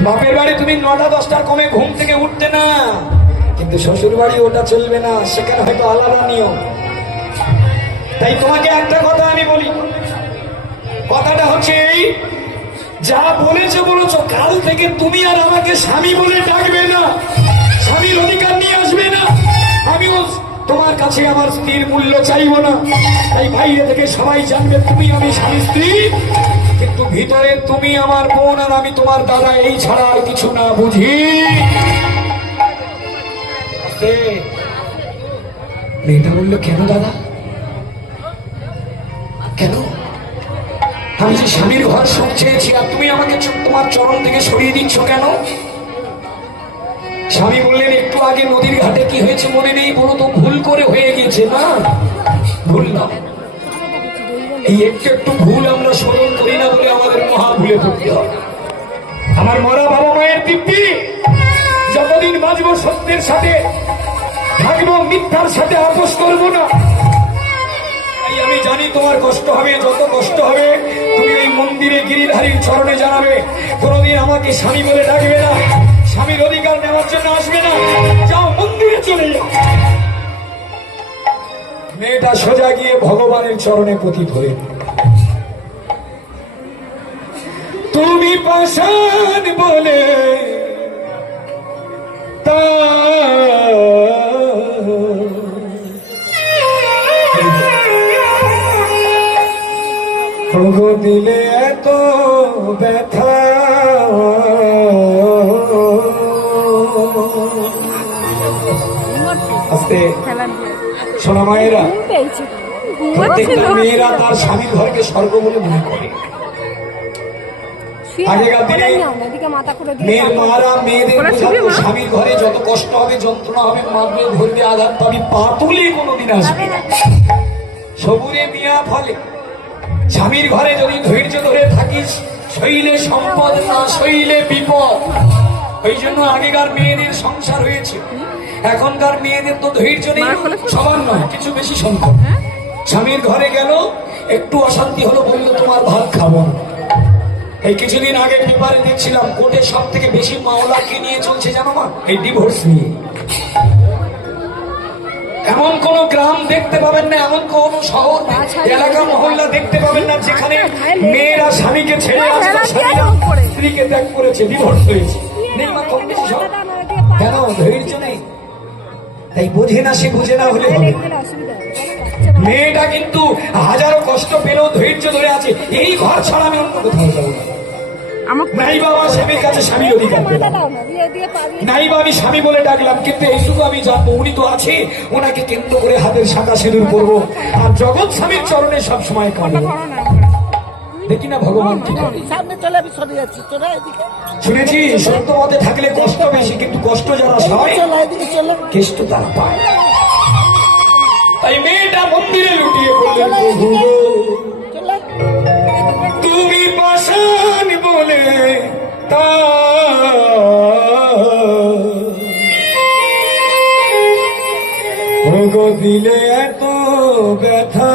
বাপের বাড়ি তুমি 9টা-10টার কমে ঘুম থেকে উঠতে না, কিন্তু শ্বশুর বাড়ি ওটা চলবে না, সেখানে হয়তো আলাদা নিয়ম। তাই তোমাকে একটা কথা আমি বলি, কথাটা হচ্ছে এই, যা বলেছো কাল থেকে তুমি আর আমাকে স্বামী বলে ডাকবে না, স্বামীর অধিকার নিয়ে আসবে না। আমিও তোমার কাছে আমার স্ত্রীর মূল্য চাইবো না। তাই বাইরে থেকে সবাই জানবে তুমি আমি স্বামী স্ত্রী, কিন্তু ভিতরে তুমি আমার বোন আর আমি তোমার দাদা, এই ছাড়া আর কিছু না। বুঝি? মেয়েটা বললো, কেন দাদা, কেন? আমি যে স্বামীর ঘর সুখ চেয়েছি আর তুমি আমাকে তোমার চরণ থেকে সরিয়ে দিচ্ছ কেন? স্বামী বললেন, একটু আগে নদীর ঘাটে কি হয়েছে মনে নেই? বলো তো। ভুল করে হয়ে গেছে। না, ভুল না। এই একটু একটু ভুল আমরা স্মরণ করি না বলে আমাদের মহা ভুলে পড়তে হবে। আমার মরা বাবা মায়ের দিব্যি, যতদিন বাঁচবো সত্যের সাথে থাকবো, মিথ্যার সাথে আপোষ করবো না। তাই আমি জানি তোমার কষ্ট হবে, যত কষ্ট হবে তুমি এই মন্দিরে গিরিধারীর চরণে জানাবে। কোনোদিন আমাকে স্বামী বলে ডাকবে না, স্বামীর অধিকার নেওয়ার জন্য আসবে না। যাও, মন্দিরে চলে যাও। মেয়েটা সোজা গিয়ে ভগবানের চরণে পতিত হয়ে, তুমি পাষাণ বলে দিলে এত ব্যথা, আস্তে সোনা মায়েরা, প্রত্যেকটা মেয়েরা তার স্বামীর ঘরকে স্বর্গ বলে মনে করে। আগেকার দিনে মেয়ের মারা মেয়েদের বোঝাতো, স্বামীর ঘরে যত কষ্ট হবে, যন্ত্রণা হবে, মারবে, ধরবে, আঘাত পাবি, পা তুলে কোনোদিন আসবে না। সবুরে মিয়া ফলে, স্বামীর ঘরে যদি ধৈর্য ধরে থাকিস, শৈলে সম্পদ না শৈলে বিপদ। ওই জন্য আগেকার মেয়েদের সংসার হয়েছে, এখনকার মেয়েদের তো ধৈর্য নেই। সবার নয়, কিছু বেশি সংখ্যক। স্বামীর ঘরে গেল, একটু অশান্তি হলো, বললো তোমার ভাত খাবো না। এই কিছুদিন আগে পেপারে দেখছিলাম, কোর্টে সব থেকে বেশি মামলা কে নিয়ে চলছে জানো মা? এই ডিভোর্স নিয়ে। এমন কোন গ্রাম দেখতে পাবেন না, এমন কোন শহর, এলাকা, মহল্লা দেখতে পাবেন না যেখানে মেয়েরা স্বামীকে ছেড়ে আসতো, স্ত্রীকে ত্যাগ করেছে, ডিভোর্স হয়েছে। কেন? ধৈর্য নেই। তাই বোঝে না, সে বুঝে না হলে হবে। মেয়েটা কিন্তু হাজারো কষ্ট পেলেও ধৈর্য ধরে আছে, এই ঘর ছাড়া আমি অন্য কোথাও যাবো না। নাই বাবা স্বামীর কাছে স্বামীর অধিকার পেলাম, নাই বা আমি স্বামী বলে ডাকলাম, কিন্তু এইটুকু আমি জানবো উনি তো আছে, ওনাকে কেন্দ্র করে হাতের শাখা সিঁদুর করবো আর জগৎ স্বামীর চরণে সব সময় কাঁদবো। দেখি না ভগবান কি করে। শুনেছি সত্য পথে থাকলে কষ্ট বেশি, কিন্তু কষ্ট যারা সয় কেষ্ট তারা পায়। তাই মেয়েটা মন্দিরে লুটিয়ে পড়লেন, প্রভু তুমি পাষাণ বলে দিলে এত ব্যথা,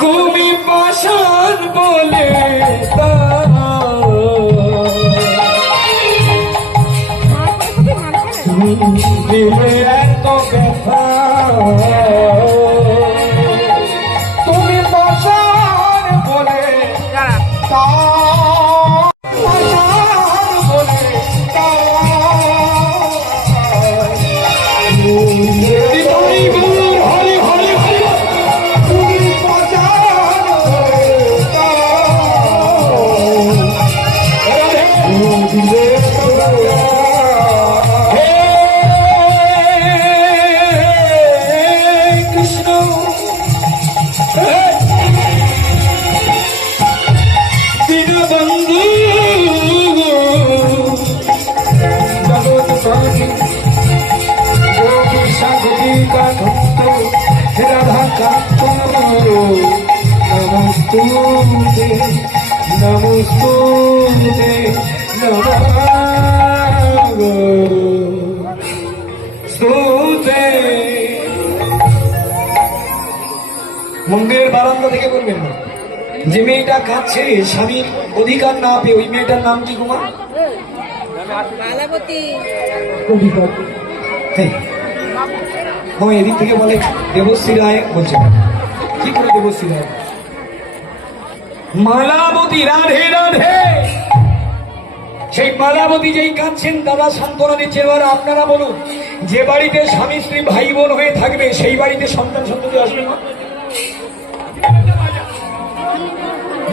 তুমি পাষাণ বলে দিলে এত ব্যথা, তুমি পাষাণ বলে নমস্তুতে নমস্তুতে নমস্তুতে। মন্দিরের বারান্দা থেকে বলবেন না, যে মেয়েটা কাঁদছে স্বামীর অধিকার না পেয়ে, ওই মেয়েটার নাম কি কুমার? এদিক থেকে বলে দেবশ্রী রায়, বলছে কি করে দেবশ্রী রায়? মালাবতী, রাধে রাধে। সেই মালাবতী যেই কাঁদছেন, দাদা সান্ত্বনা দিচ্ছে। এবার আপনারা বলুন, যে বাড়িতে স্বামী স্ত্রী ভাই বোন হয়ে থাকবে সেই বাড়িতে সন্তান সন্ততি আসবে না?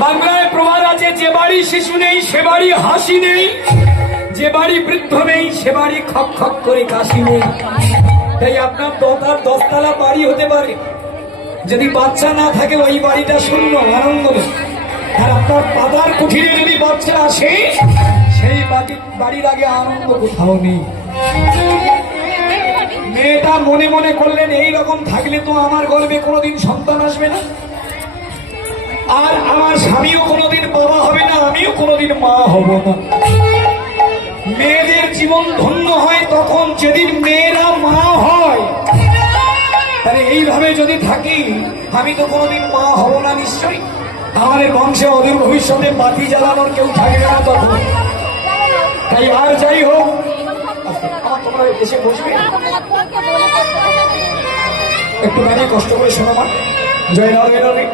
বাংলায় প্রবাদ আছে, যে বাড়ি শিশু নেই সে বাড়ি হাসি নেই, যে বাড়ি বৃদ্ধ নেই সে বাড়ি খক খক করে কাশি নেই। তাই আপনার দশতলা বাড়ি হতে পারে, যদি বাচ্চা না থাকে ওই বাড়িটা শূন্য, আনন্দ নেই। আর আপনার পাতার কুঠিরে যদি বাচ্চা আসে, সেই বাড়ির আগে আনন্দ কোথাও নেই। মেয়েটা মনে মনে করলেন, এই রকম থাকলে তো আমার গর্ভে কোনোদিন সন্তান আসবে না, আর আমার স্বামীও কোনোদিন বাবা হবে না, আমিও কোনোদিন মা হব না। মেয়েদের জীবন ধন্য হয় তখন যেদিন মেয়েরা মা হয়। তাহলে এইভাবে যদি থাকি, আমি তো কোনোদিন মা হব না নিশ্চয়ই। আমাদের বংশে অদূর ভবিষ্যতে বাতি জ্বালানোর কেউ থাকবে না তখন। তাই আর যাই হোক, তোমরা এসে বসবে, একটু গানে কষ্ট করে শোনো মা। জয় রাধে রাধে।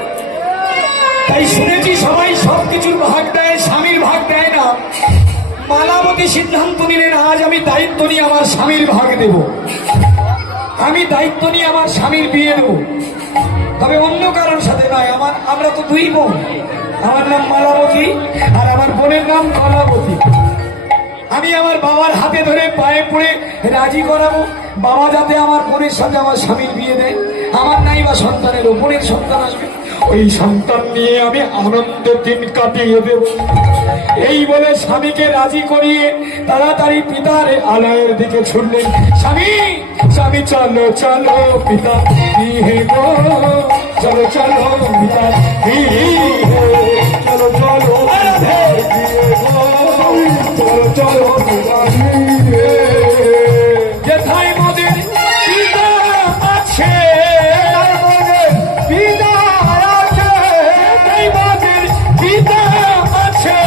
তাই শুনেছি সবাই সবকিছুর ভাগ দেয়, স্বামীর ভাগ দেয় না। মালাবতী সিদ্ধান্ত নিলেন, আজ আমি দায়িত্ব নিয়ে আমার স্বামীর ভাগ দেব, আমি দায়িত্ব নিয়ে আমার স্বামীর বিয়ে দেব। তবে অন্য কারোর সাথে নয়। আমরা তো দুই বোন, আমার নাম মালাবতী আর আমার বোনের নাম কলাবতী। আমি আমার বাবার হাতে ধরে পায়ে পড়ে রাজি করাবো, বাবা যাতে আমার বোনের সাথে আমার স্বামীর বিয়ে দেয়। আমার নাই বা সন্তানের বোনের সন্তান আসবে, ওই সন্তান নিয়ে আমি আনন্দের দিন কাটিয়ে দেব। এই বলে স্বামীকে রাজি করিয়ে তাড়াতাড়ি পিতার আলয়ের দিকে ছুটলেন। স্বামী স্বামী চলো চলো পিতা হে গো, চলো চলো পিতা চলো চলো চলো চলো যেথায় মোদের পিতা আছে, পিতা আছে, তাই মোদের পিতা আছে,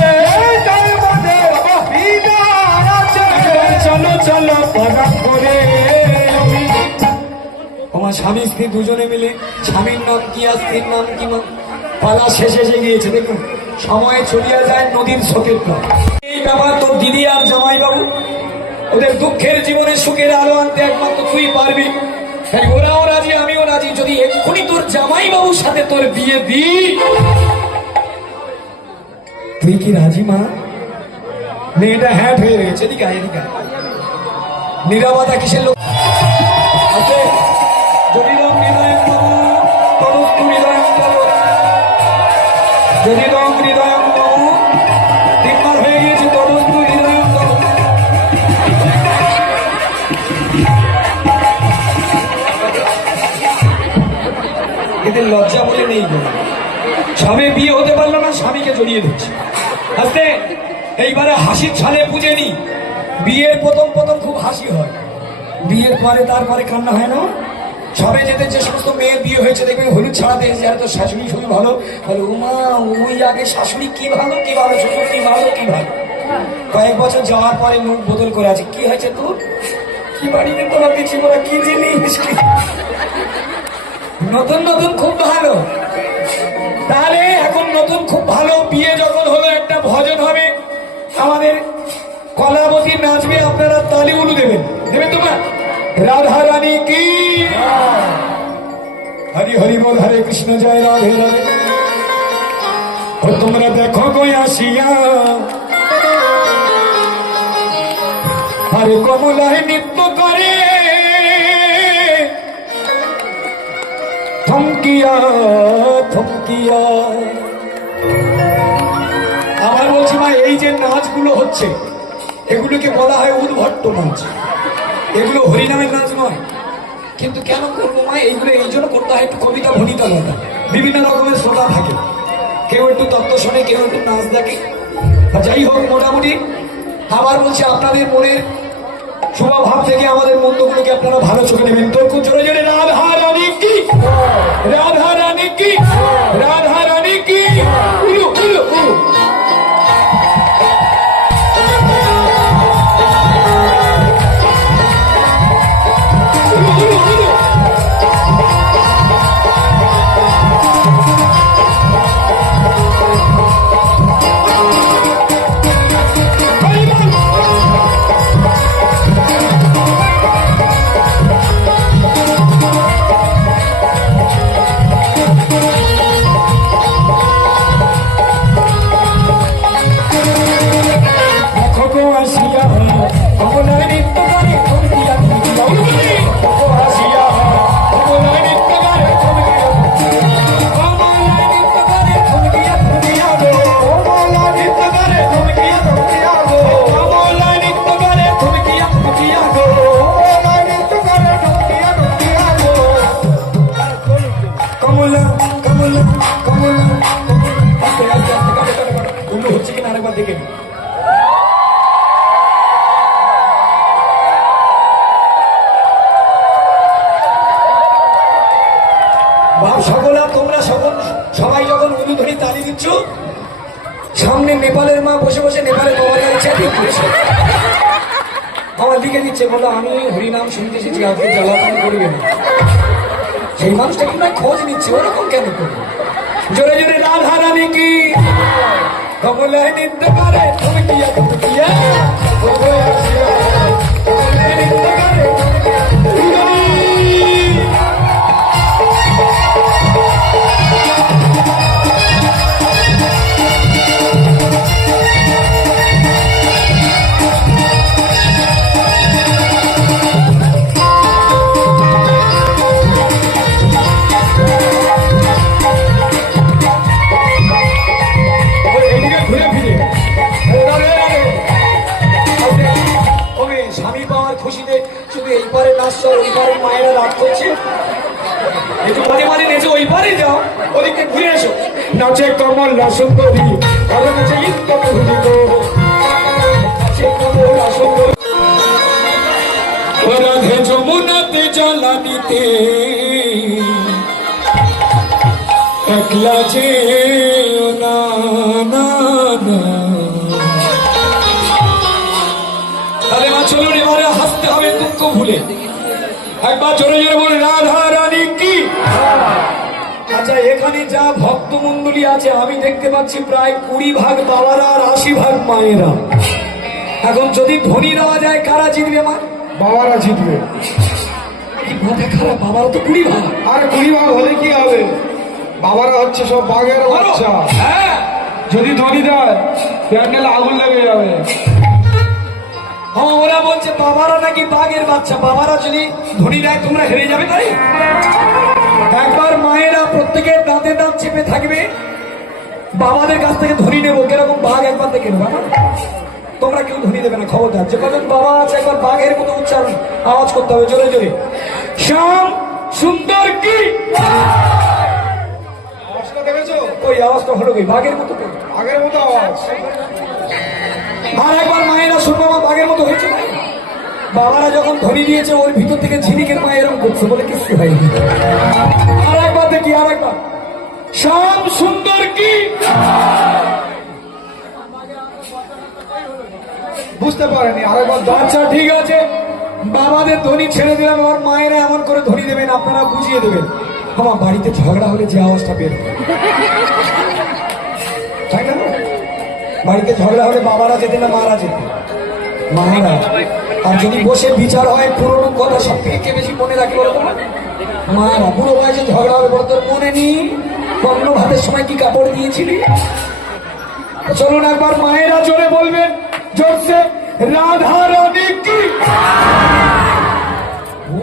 তাই মোদের পিতা আছে। চলো চলো পারা করে আমার স্বামী স্ত্রী দুজনে মিলে, স্বামীর নাম কি আর স্ত্রীর নাম কি, পালা শেষ এসে গিয়েছে। দেখুন সময় চলিয়া যায় নদীর স্রোতের পর। এই ব্যাপার তোর দিদি আর জামাই বাবু, ওদের দুঃখের জীবনে সুখের আলো আনতে একমাত্র তুই পারবি। তাই ওরাও রাজি, আমিও রাজি। যদি এক্ষুনি তোর জামাই বাবুর সাথে তোর বিয়ে দিই, তুই কি রাজি মা? মেয়েটা হ্যাঁ হয়ে রয়েছে। এদিকে এদিকে নিরাপত্তা কিসের লোক আছে? যদি রং হৃদয়ং মম তদস্তু হৃদয়ং তব, যদি রং হৃদয়ং মম, তিনবার হয়ে গিয়েছে, তদস্তু হৃদয়ং তব। এদের লজ্জা বলে নেই, সবে বিয়ে হতে পারলো না, স্বামীকে জড়িয়ে দিচ্ছে। আস্তে এইবারে হাসির ছালে পুজে নি। বিয়ের প্রথম প্রথম খুব হাসি হয়, বিয়ের পরে তারপরে কান্না হয় না। সবে যেতে যে সমস্ত মেয়ের বিয়ে হয়েছে দেখবেন হলুদ ছাড়াতে এসে, আর তো শাশুড়ি খুবই ভালো, বলে উমা ওই আগে শাশুড়ি কি ভালো কি ভালো, শ্বশুর কি ভালো কি ভালো। কয়েক বছর যাওয়ার পরে মুখ বদল করে আছে। কি হয়েছে তোর? কি বাড়িতে তোরা দেখছি বলা কি জিনিস, নতুন নতুন খুব ভালো। তাহলে এখন নতুন খুব ভালো, বিয়ে যখন হলো একটা ভজন হবে, আমাদের কলাবতী নাচবে, আপনারা তালি উলু দেবেন, দেবেন তোমার রাধা রানী কি হরি হরি বল, হরে কৃষ্ণ জয় রাধে রাধে। ও তোমরা দেখো গো আসিয়া, হরে কমলায় নৃত্য করে থমকিয়া থমকিয়া। আমার বলছি মা, এই যে নাচগুলো হচ্ছে এগুলোকে বলা হয় উদ্ভট্ট নাচ, এগুলো হরিনামের নাচ নয়। কিন্তু কেন করবো মা এইগুলো? এই জন্য করতে হয়, একটু কবিতা ভনিতা লতা, বিভিন্ন রকমের শ্রোতা থাকে, কেউ একটু তত্ত্ব শোনে, কেউ একটু নাচ দেখে। যাই হোক, মোটামুটি আবার বলছি, আপনাদের মনের শুভভাব থেকে আমাদের মন্ত্রগুলোকে আপনারা ভালো চোখে নেবেন। তোর খুব জোরে জোরে রাধা রানী কি, রাধা রানী কি, রাধা রানী কি। উলু উলু উলু। হরি কমলা কমলা আস্তে আস্তে আস্তে কাটে কাটে কাটে অন্য হচ্ছে কিনা আরেকবার দেখে নিই। বাপ সকলা তোমরা সবাই যখন উলুধ্বনি তালি দিচ্ছ, সামনে নেপালের মা বসে বসে নেপালের বাবার কাছে চ্যাটিং করেছে, আমার দিকে দিচ্ছে, বলো আমি হরিনাম শুনতে এসেছি, আজকে জ্বালাতন করবে না। সেই মানুষটা কিন্তু খোঁজ নিচ্ছে, ওরকম কেন করবো? জোরে জোরে রাধা রানী কি কমলায় নৃত্য করে তুমি কি তুমি কি কমলায় নৃত্য করে স্বামী পাওয়ার খুশিতে শুধু এইবারে নাচছ, ওইবারে মায়েরা রাগ করছে, একটু মাঝে মাঝে নেচে ওইবারে যাও, ওদিকে ঘুরে এসো। নাচে কমলা সুন্দরী আরো নাচে ইত্য ভুলিত, নাচে কমলা সুন্দরী রাধে যমুনাতে জলা নিতে একলা যে না না না। তাহলে মা চলুন এবারে হাসতে হবে দুঃখ ভুলে, একবার জোরে জোরে বলে রাধা রানী কি। আচ্ছা এখানে যা ভক্তমন্ডলী আছে আমি দেখতে পাচ্ছি প্রায় 20 ভাগ বাবারা আর 80 ভাগ মায়েরা। এখন যদি ধনী দেওয়া যায় কারা জিতবে মা? বাবারা জিতবে। মাথা খারাপ, বাবারা তো 20 ভাগ। আর 20 ভাগ হলে কি হবে? বাবারা হচ্ছে সব বাঘের বাচ্চা, হ্যাঁ যদি ধনী দেয় প্যান্ডেল আগুন লেগে যাবে। হ্যাঁ ওরা বলছে বাবারা নাকি বাঘের বাচ্চা, বাবারা যদি ধনী দেয় তোমরা হেরে যাবে। তাই একবার মায়েরা প্রত্যেকের দাঁতে দাঁত চেপে থাকবে, বাবাদের কাছ থেকে ধনী নেবো, কিরকম বাঘ একবার দেখে নেবো। তোমরা কেউ ধনী দেবে না, খবরদার। যে কজন বাবা আছে একবার বাঘের মতো উচ্চারণ আওয়াজ করতে হবে জোরে জোরে, শ্যাম সুন্দর কি। আওয়াজটা দেখেছো? ওই আওয়াজটা হলো কি বাঘের মতো? আগের মতো আওয়াজ। আর একবার মায়েরা শুনবো মা বাঘের মতো হয়েছে। বাবারা যখন ধনী দিয়েছে ওর ভিতর থেকে ঝিলিকের মা এরকম করছে বলে কিছু হয়নি। আর একবার দেখি, আর একবার শ্যাম সুন্দর কি। বুঝতে পারেনি, আরেকবার আচ্ছা ঠিক আছে, বাবাদের ধনী ছেড়ে দিলাম, আমার মায়েরা এমন করে ধনী দেবেন, আপনারা বুঝিয়ে দেবেন। আমার বাড়িতে ঝগড়া হলে যে আওয়াজটা বের হয়, তাই না? বাড়িতে ঝগড়া হলে বাবারা যেতে না মারা যেতে, মায়েরা। আর যদি বসে বিচার হয় পুরোনো কথা সব থেকে কে বেশি মনে রাখে বলো তোমার? মায়েরা। পুরো বয়সে ঝগড়া হবে বলো, তোর মনে নেই অন্য ভাতের সময় কি কাপড় দিয়েছিলি? চলুন একবার মায়েরা জোরে বলবেন, জোরসে রাধা রানী কি।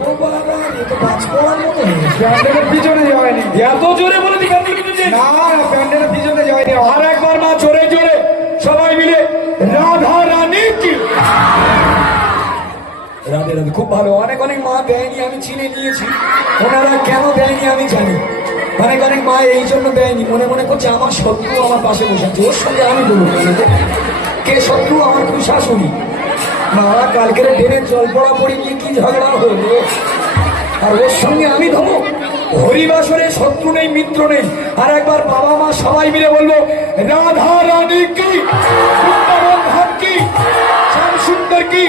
ও বাবা, এ তো গাছ পড়ার মতো। প্যান্ডেলের পিছনে যায়নি, এত জোরে বলে দি প্যান্ডেলের পিছনে? না প্যান্ডেলের পিছনে যায়নি। আর একবার মা জোরে জোরে সবাই মিলে রাধা রানী কি। রাধে রাধে, খুব ভালো। অনেক অনেক মা দেয়নি, আমি চিনে নিয়েছি। ওনারা কেন দেয়নি আমি জানি। অনেক অনেক মা এই জন্য দেয়নি, মনে মনে করছে আমার শত্রু আমার পাশে বসে আছে, ওর সঙ্গে আমি বলবো। কে শত্রু? আমার তুই শাশুড়ি। বাবা কালকের ট্রেনের জল পড়া পড়ি নিয়ে কি ঝগড়া হলো, আর ওর সঙ্গে আমি ধমো। হরিবাসরে শত্রু নেই মিত্র নেই। আর একবার বাবা মা সবাই মিলে বলবো রাধা রানী কি, বৃন্দাবন ধাম কি, শ্যাম সুন্দর কি।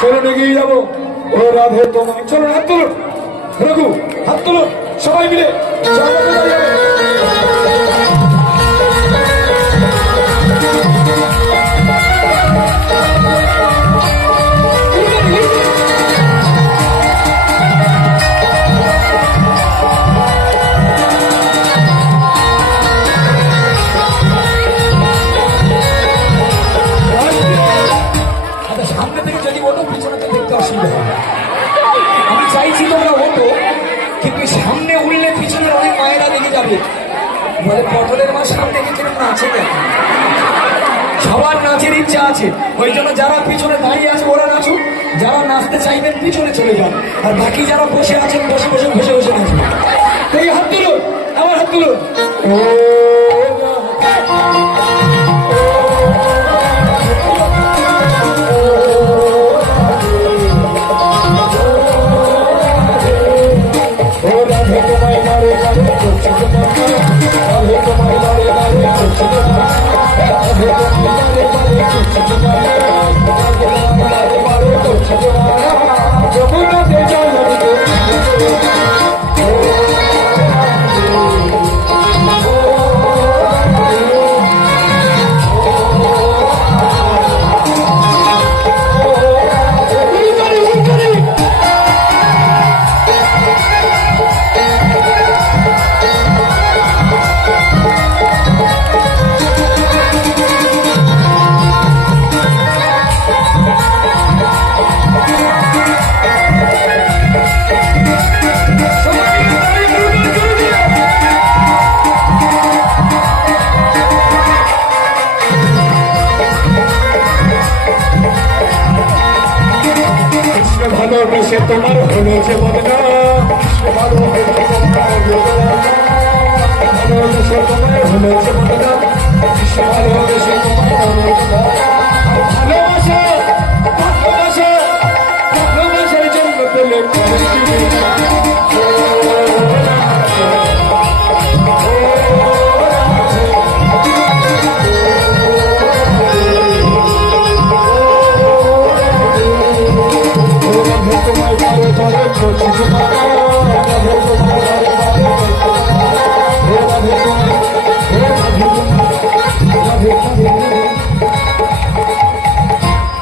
চলুন এগিয়ে যাবো। ও রাধে তোমায়, চলুন হাত তুলুন, রঘু হাত তুলুন সবাই মিলে। সামনে থেকে যদি ওটো পিছনে তো দেখতে অসুবিধা হবে। আমি চাইছি তোমরা ওটো, কিন্তু সামনে উঠলে পিছনে অনেক মায়েরা দেখে যাবে, বলে পটলের মা সামনে গেছে নাচে কেন। সবার নাচের ইচ্ছা আছে, ওই জন্য যারা পিছনে দাঁড়িয়ে আছে ওরা নাচুক, যারা নাচতে চাইবেন পিছনে চলে যান, আর বাকি যারা বসে আছেন বসে বসে বসে বসে নাচুন। এই হাত তুলুন, আমার হাত তুলুন। তোমার হয়েছে বদনা ভালোবেসে তোমার ভালোবেসে তোমার হয়েছে বদনা ভালোবেসে তোমার ভালোবাসা ভালোবাসা ভালোবাসার জন্য পেলে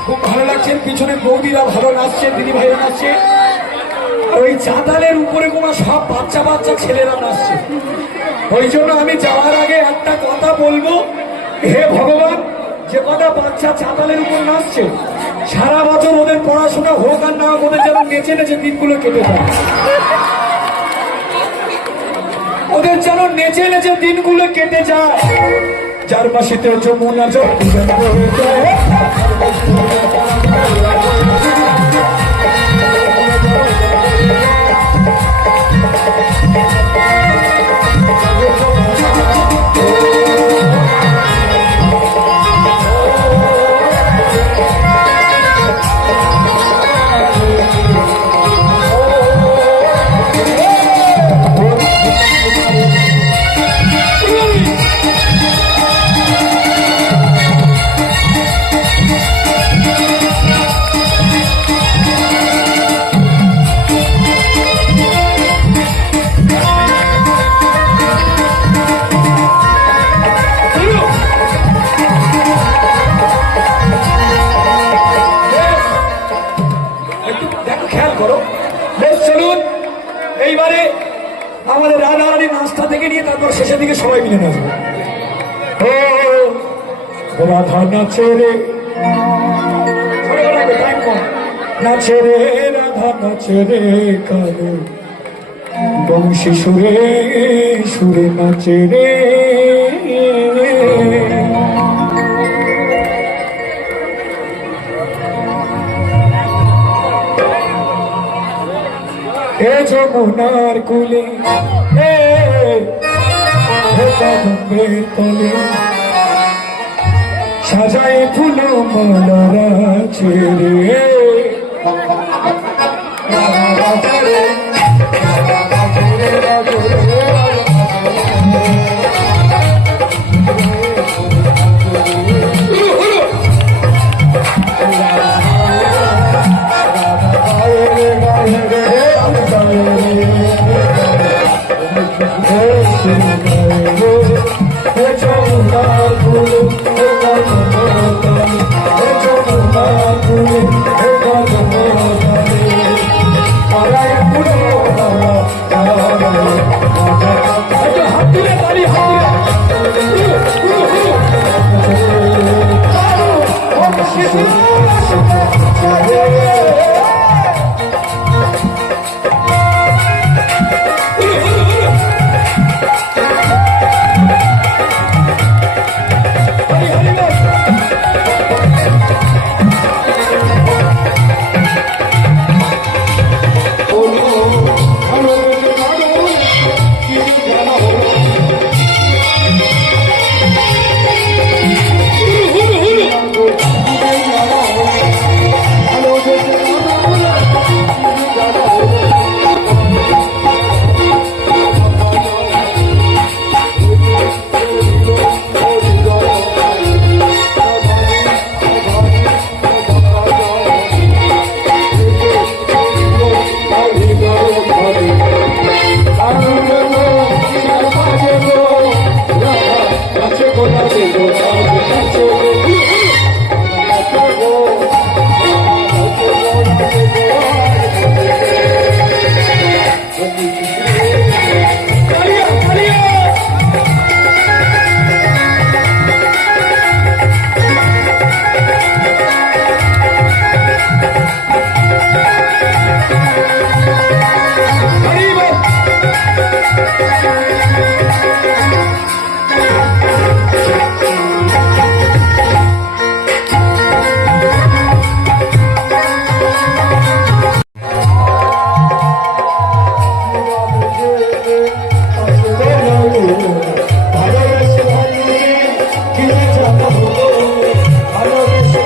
খুব ভালো লাগছে, পিছনে বৌদিরা ভালো নাচছে, দিদি ভাইরা নাচছে, আর ওই চাঁদালের উপরে কোনো সব বাচ্চা বাচ্চা ছেলেরা নাচছে। ওই জন্য আমি যাওয়ার আগে একটা কথা বলবো, হে ভগবান, যে কটা বাচ্চা চাঁদালের উপর নাচছে সারা বছর ওদের পড়াশোনা হোক আর না হোক, ওদের যেন নেচে নেচে দিনগুলো কেটে যায়, ওদের যেন নেচে নেচে দিনগুলো কেটে যায়। যার পাশেতে যমুনা জল এইবারে আমাদের রাধারানী নাস্তা থেকে নিয়ে তারপর শেষের দিকে সবাই মিলে নাচবে। ও রাধা নাচে রে, নাচে রে রাধা নাচে রে কালো বংশী সুরে সুরে নাচে রে। এ যমুনার কুলে এ কদম্বের তলে সাজায় ফুল মালারা ছেড়ে ভালোবেসে ভালোই কিনে যাবো ভালোবেসে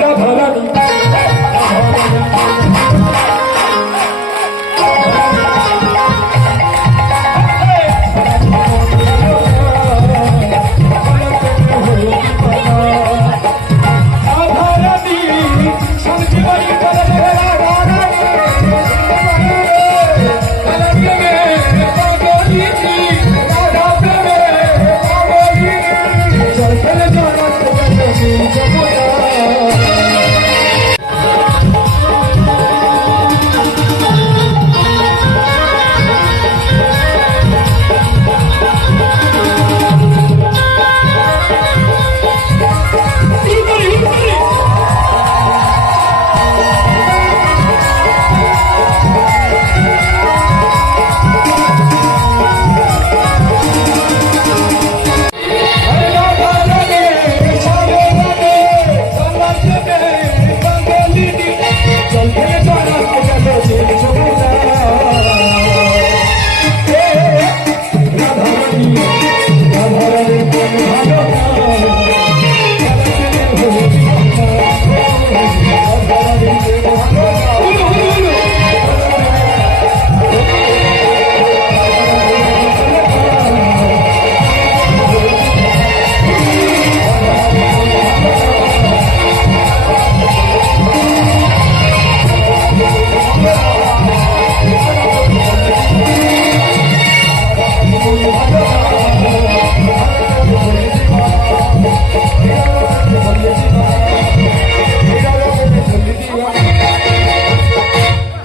রাধা রানী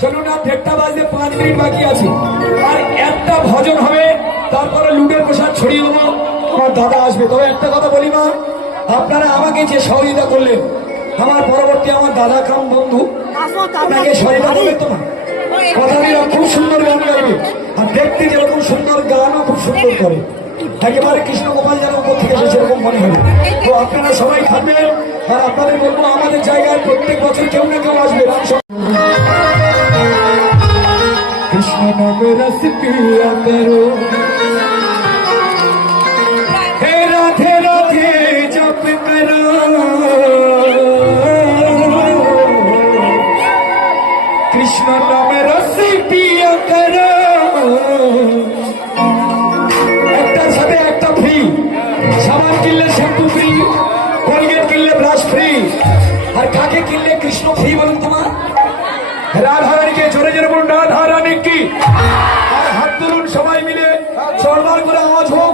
চলুন না, 1:30 বাজতে 5 মিনিট বাকি আছে, আর একটা ভজন হবে, তারপরে লুডের প্রসাদ ছড়িয়ে দেবো, আমার দাদা আসবে। তবে একটা কথা বলি মা, আপনারা আমাকে যে সহযোগিতা করলেন, আমার পরবর্তী আমার দাদা কাম বন্ধু আপনাকে সহযোগিতা করবে তো না? কথা দিলাম খুব সুন্দর গান গাইবে, আর দেখতে যেরকম সুন্দর গানও খুব সুন্দর করে, একেবারে কৃষ্ণ গোপাল যেন উপর থেকে এসে সেরকম মনে হবে। তো আপনারা সবাই থাকবেন, আর আপনাদের বলবো আমাদের জায়গায় প্রত্যেক বছর কেউ না কেউ আসবে। কৃষ্ণ নামে রস পিয়া করো, হে রাধে রাধে জপ করো, কৃষ্ণ নামে রস পিয়া করো। একটার সাথে একটা ফ্রি, সাবান কিনলে শ্যাম্পু ফ্রি, কোলগেট কিনলে ব্রাশ ফ্রি, আর কাকে কিনলে কৃষ্ণ ফ্রি বলুন তোমার? রাধা রানীকে জোরে জোরে বলুন, রাধা রানী কি? আর হাত তুলুন সবাই মিলে, চড়বার করে আওয়াজ হোক।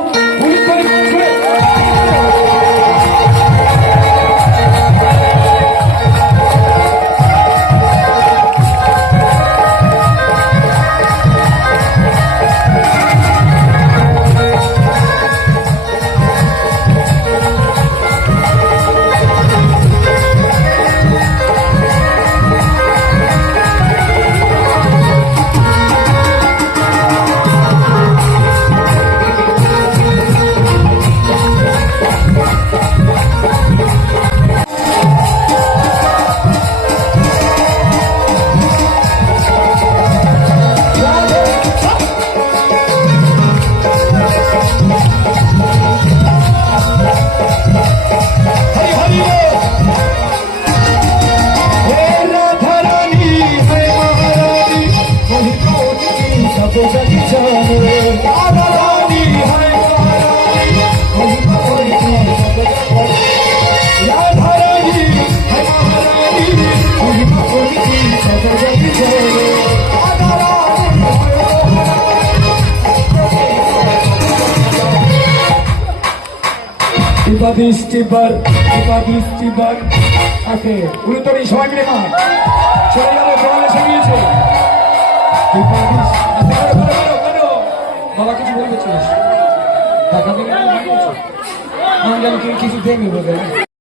দীপা দৃষ্টিবার আছে উলুতরি সবাই মিলে মা চলে যাবে জল এসে গিয়েছে বাবা কিছু বলতে চলেছে টাকা দেবে না, কিছু দেবে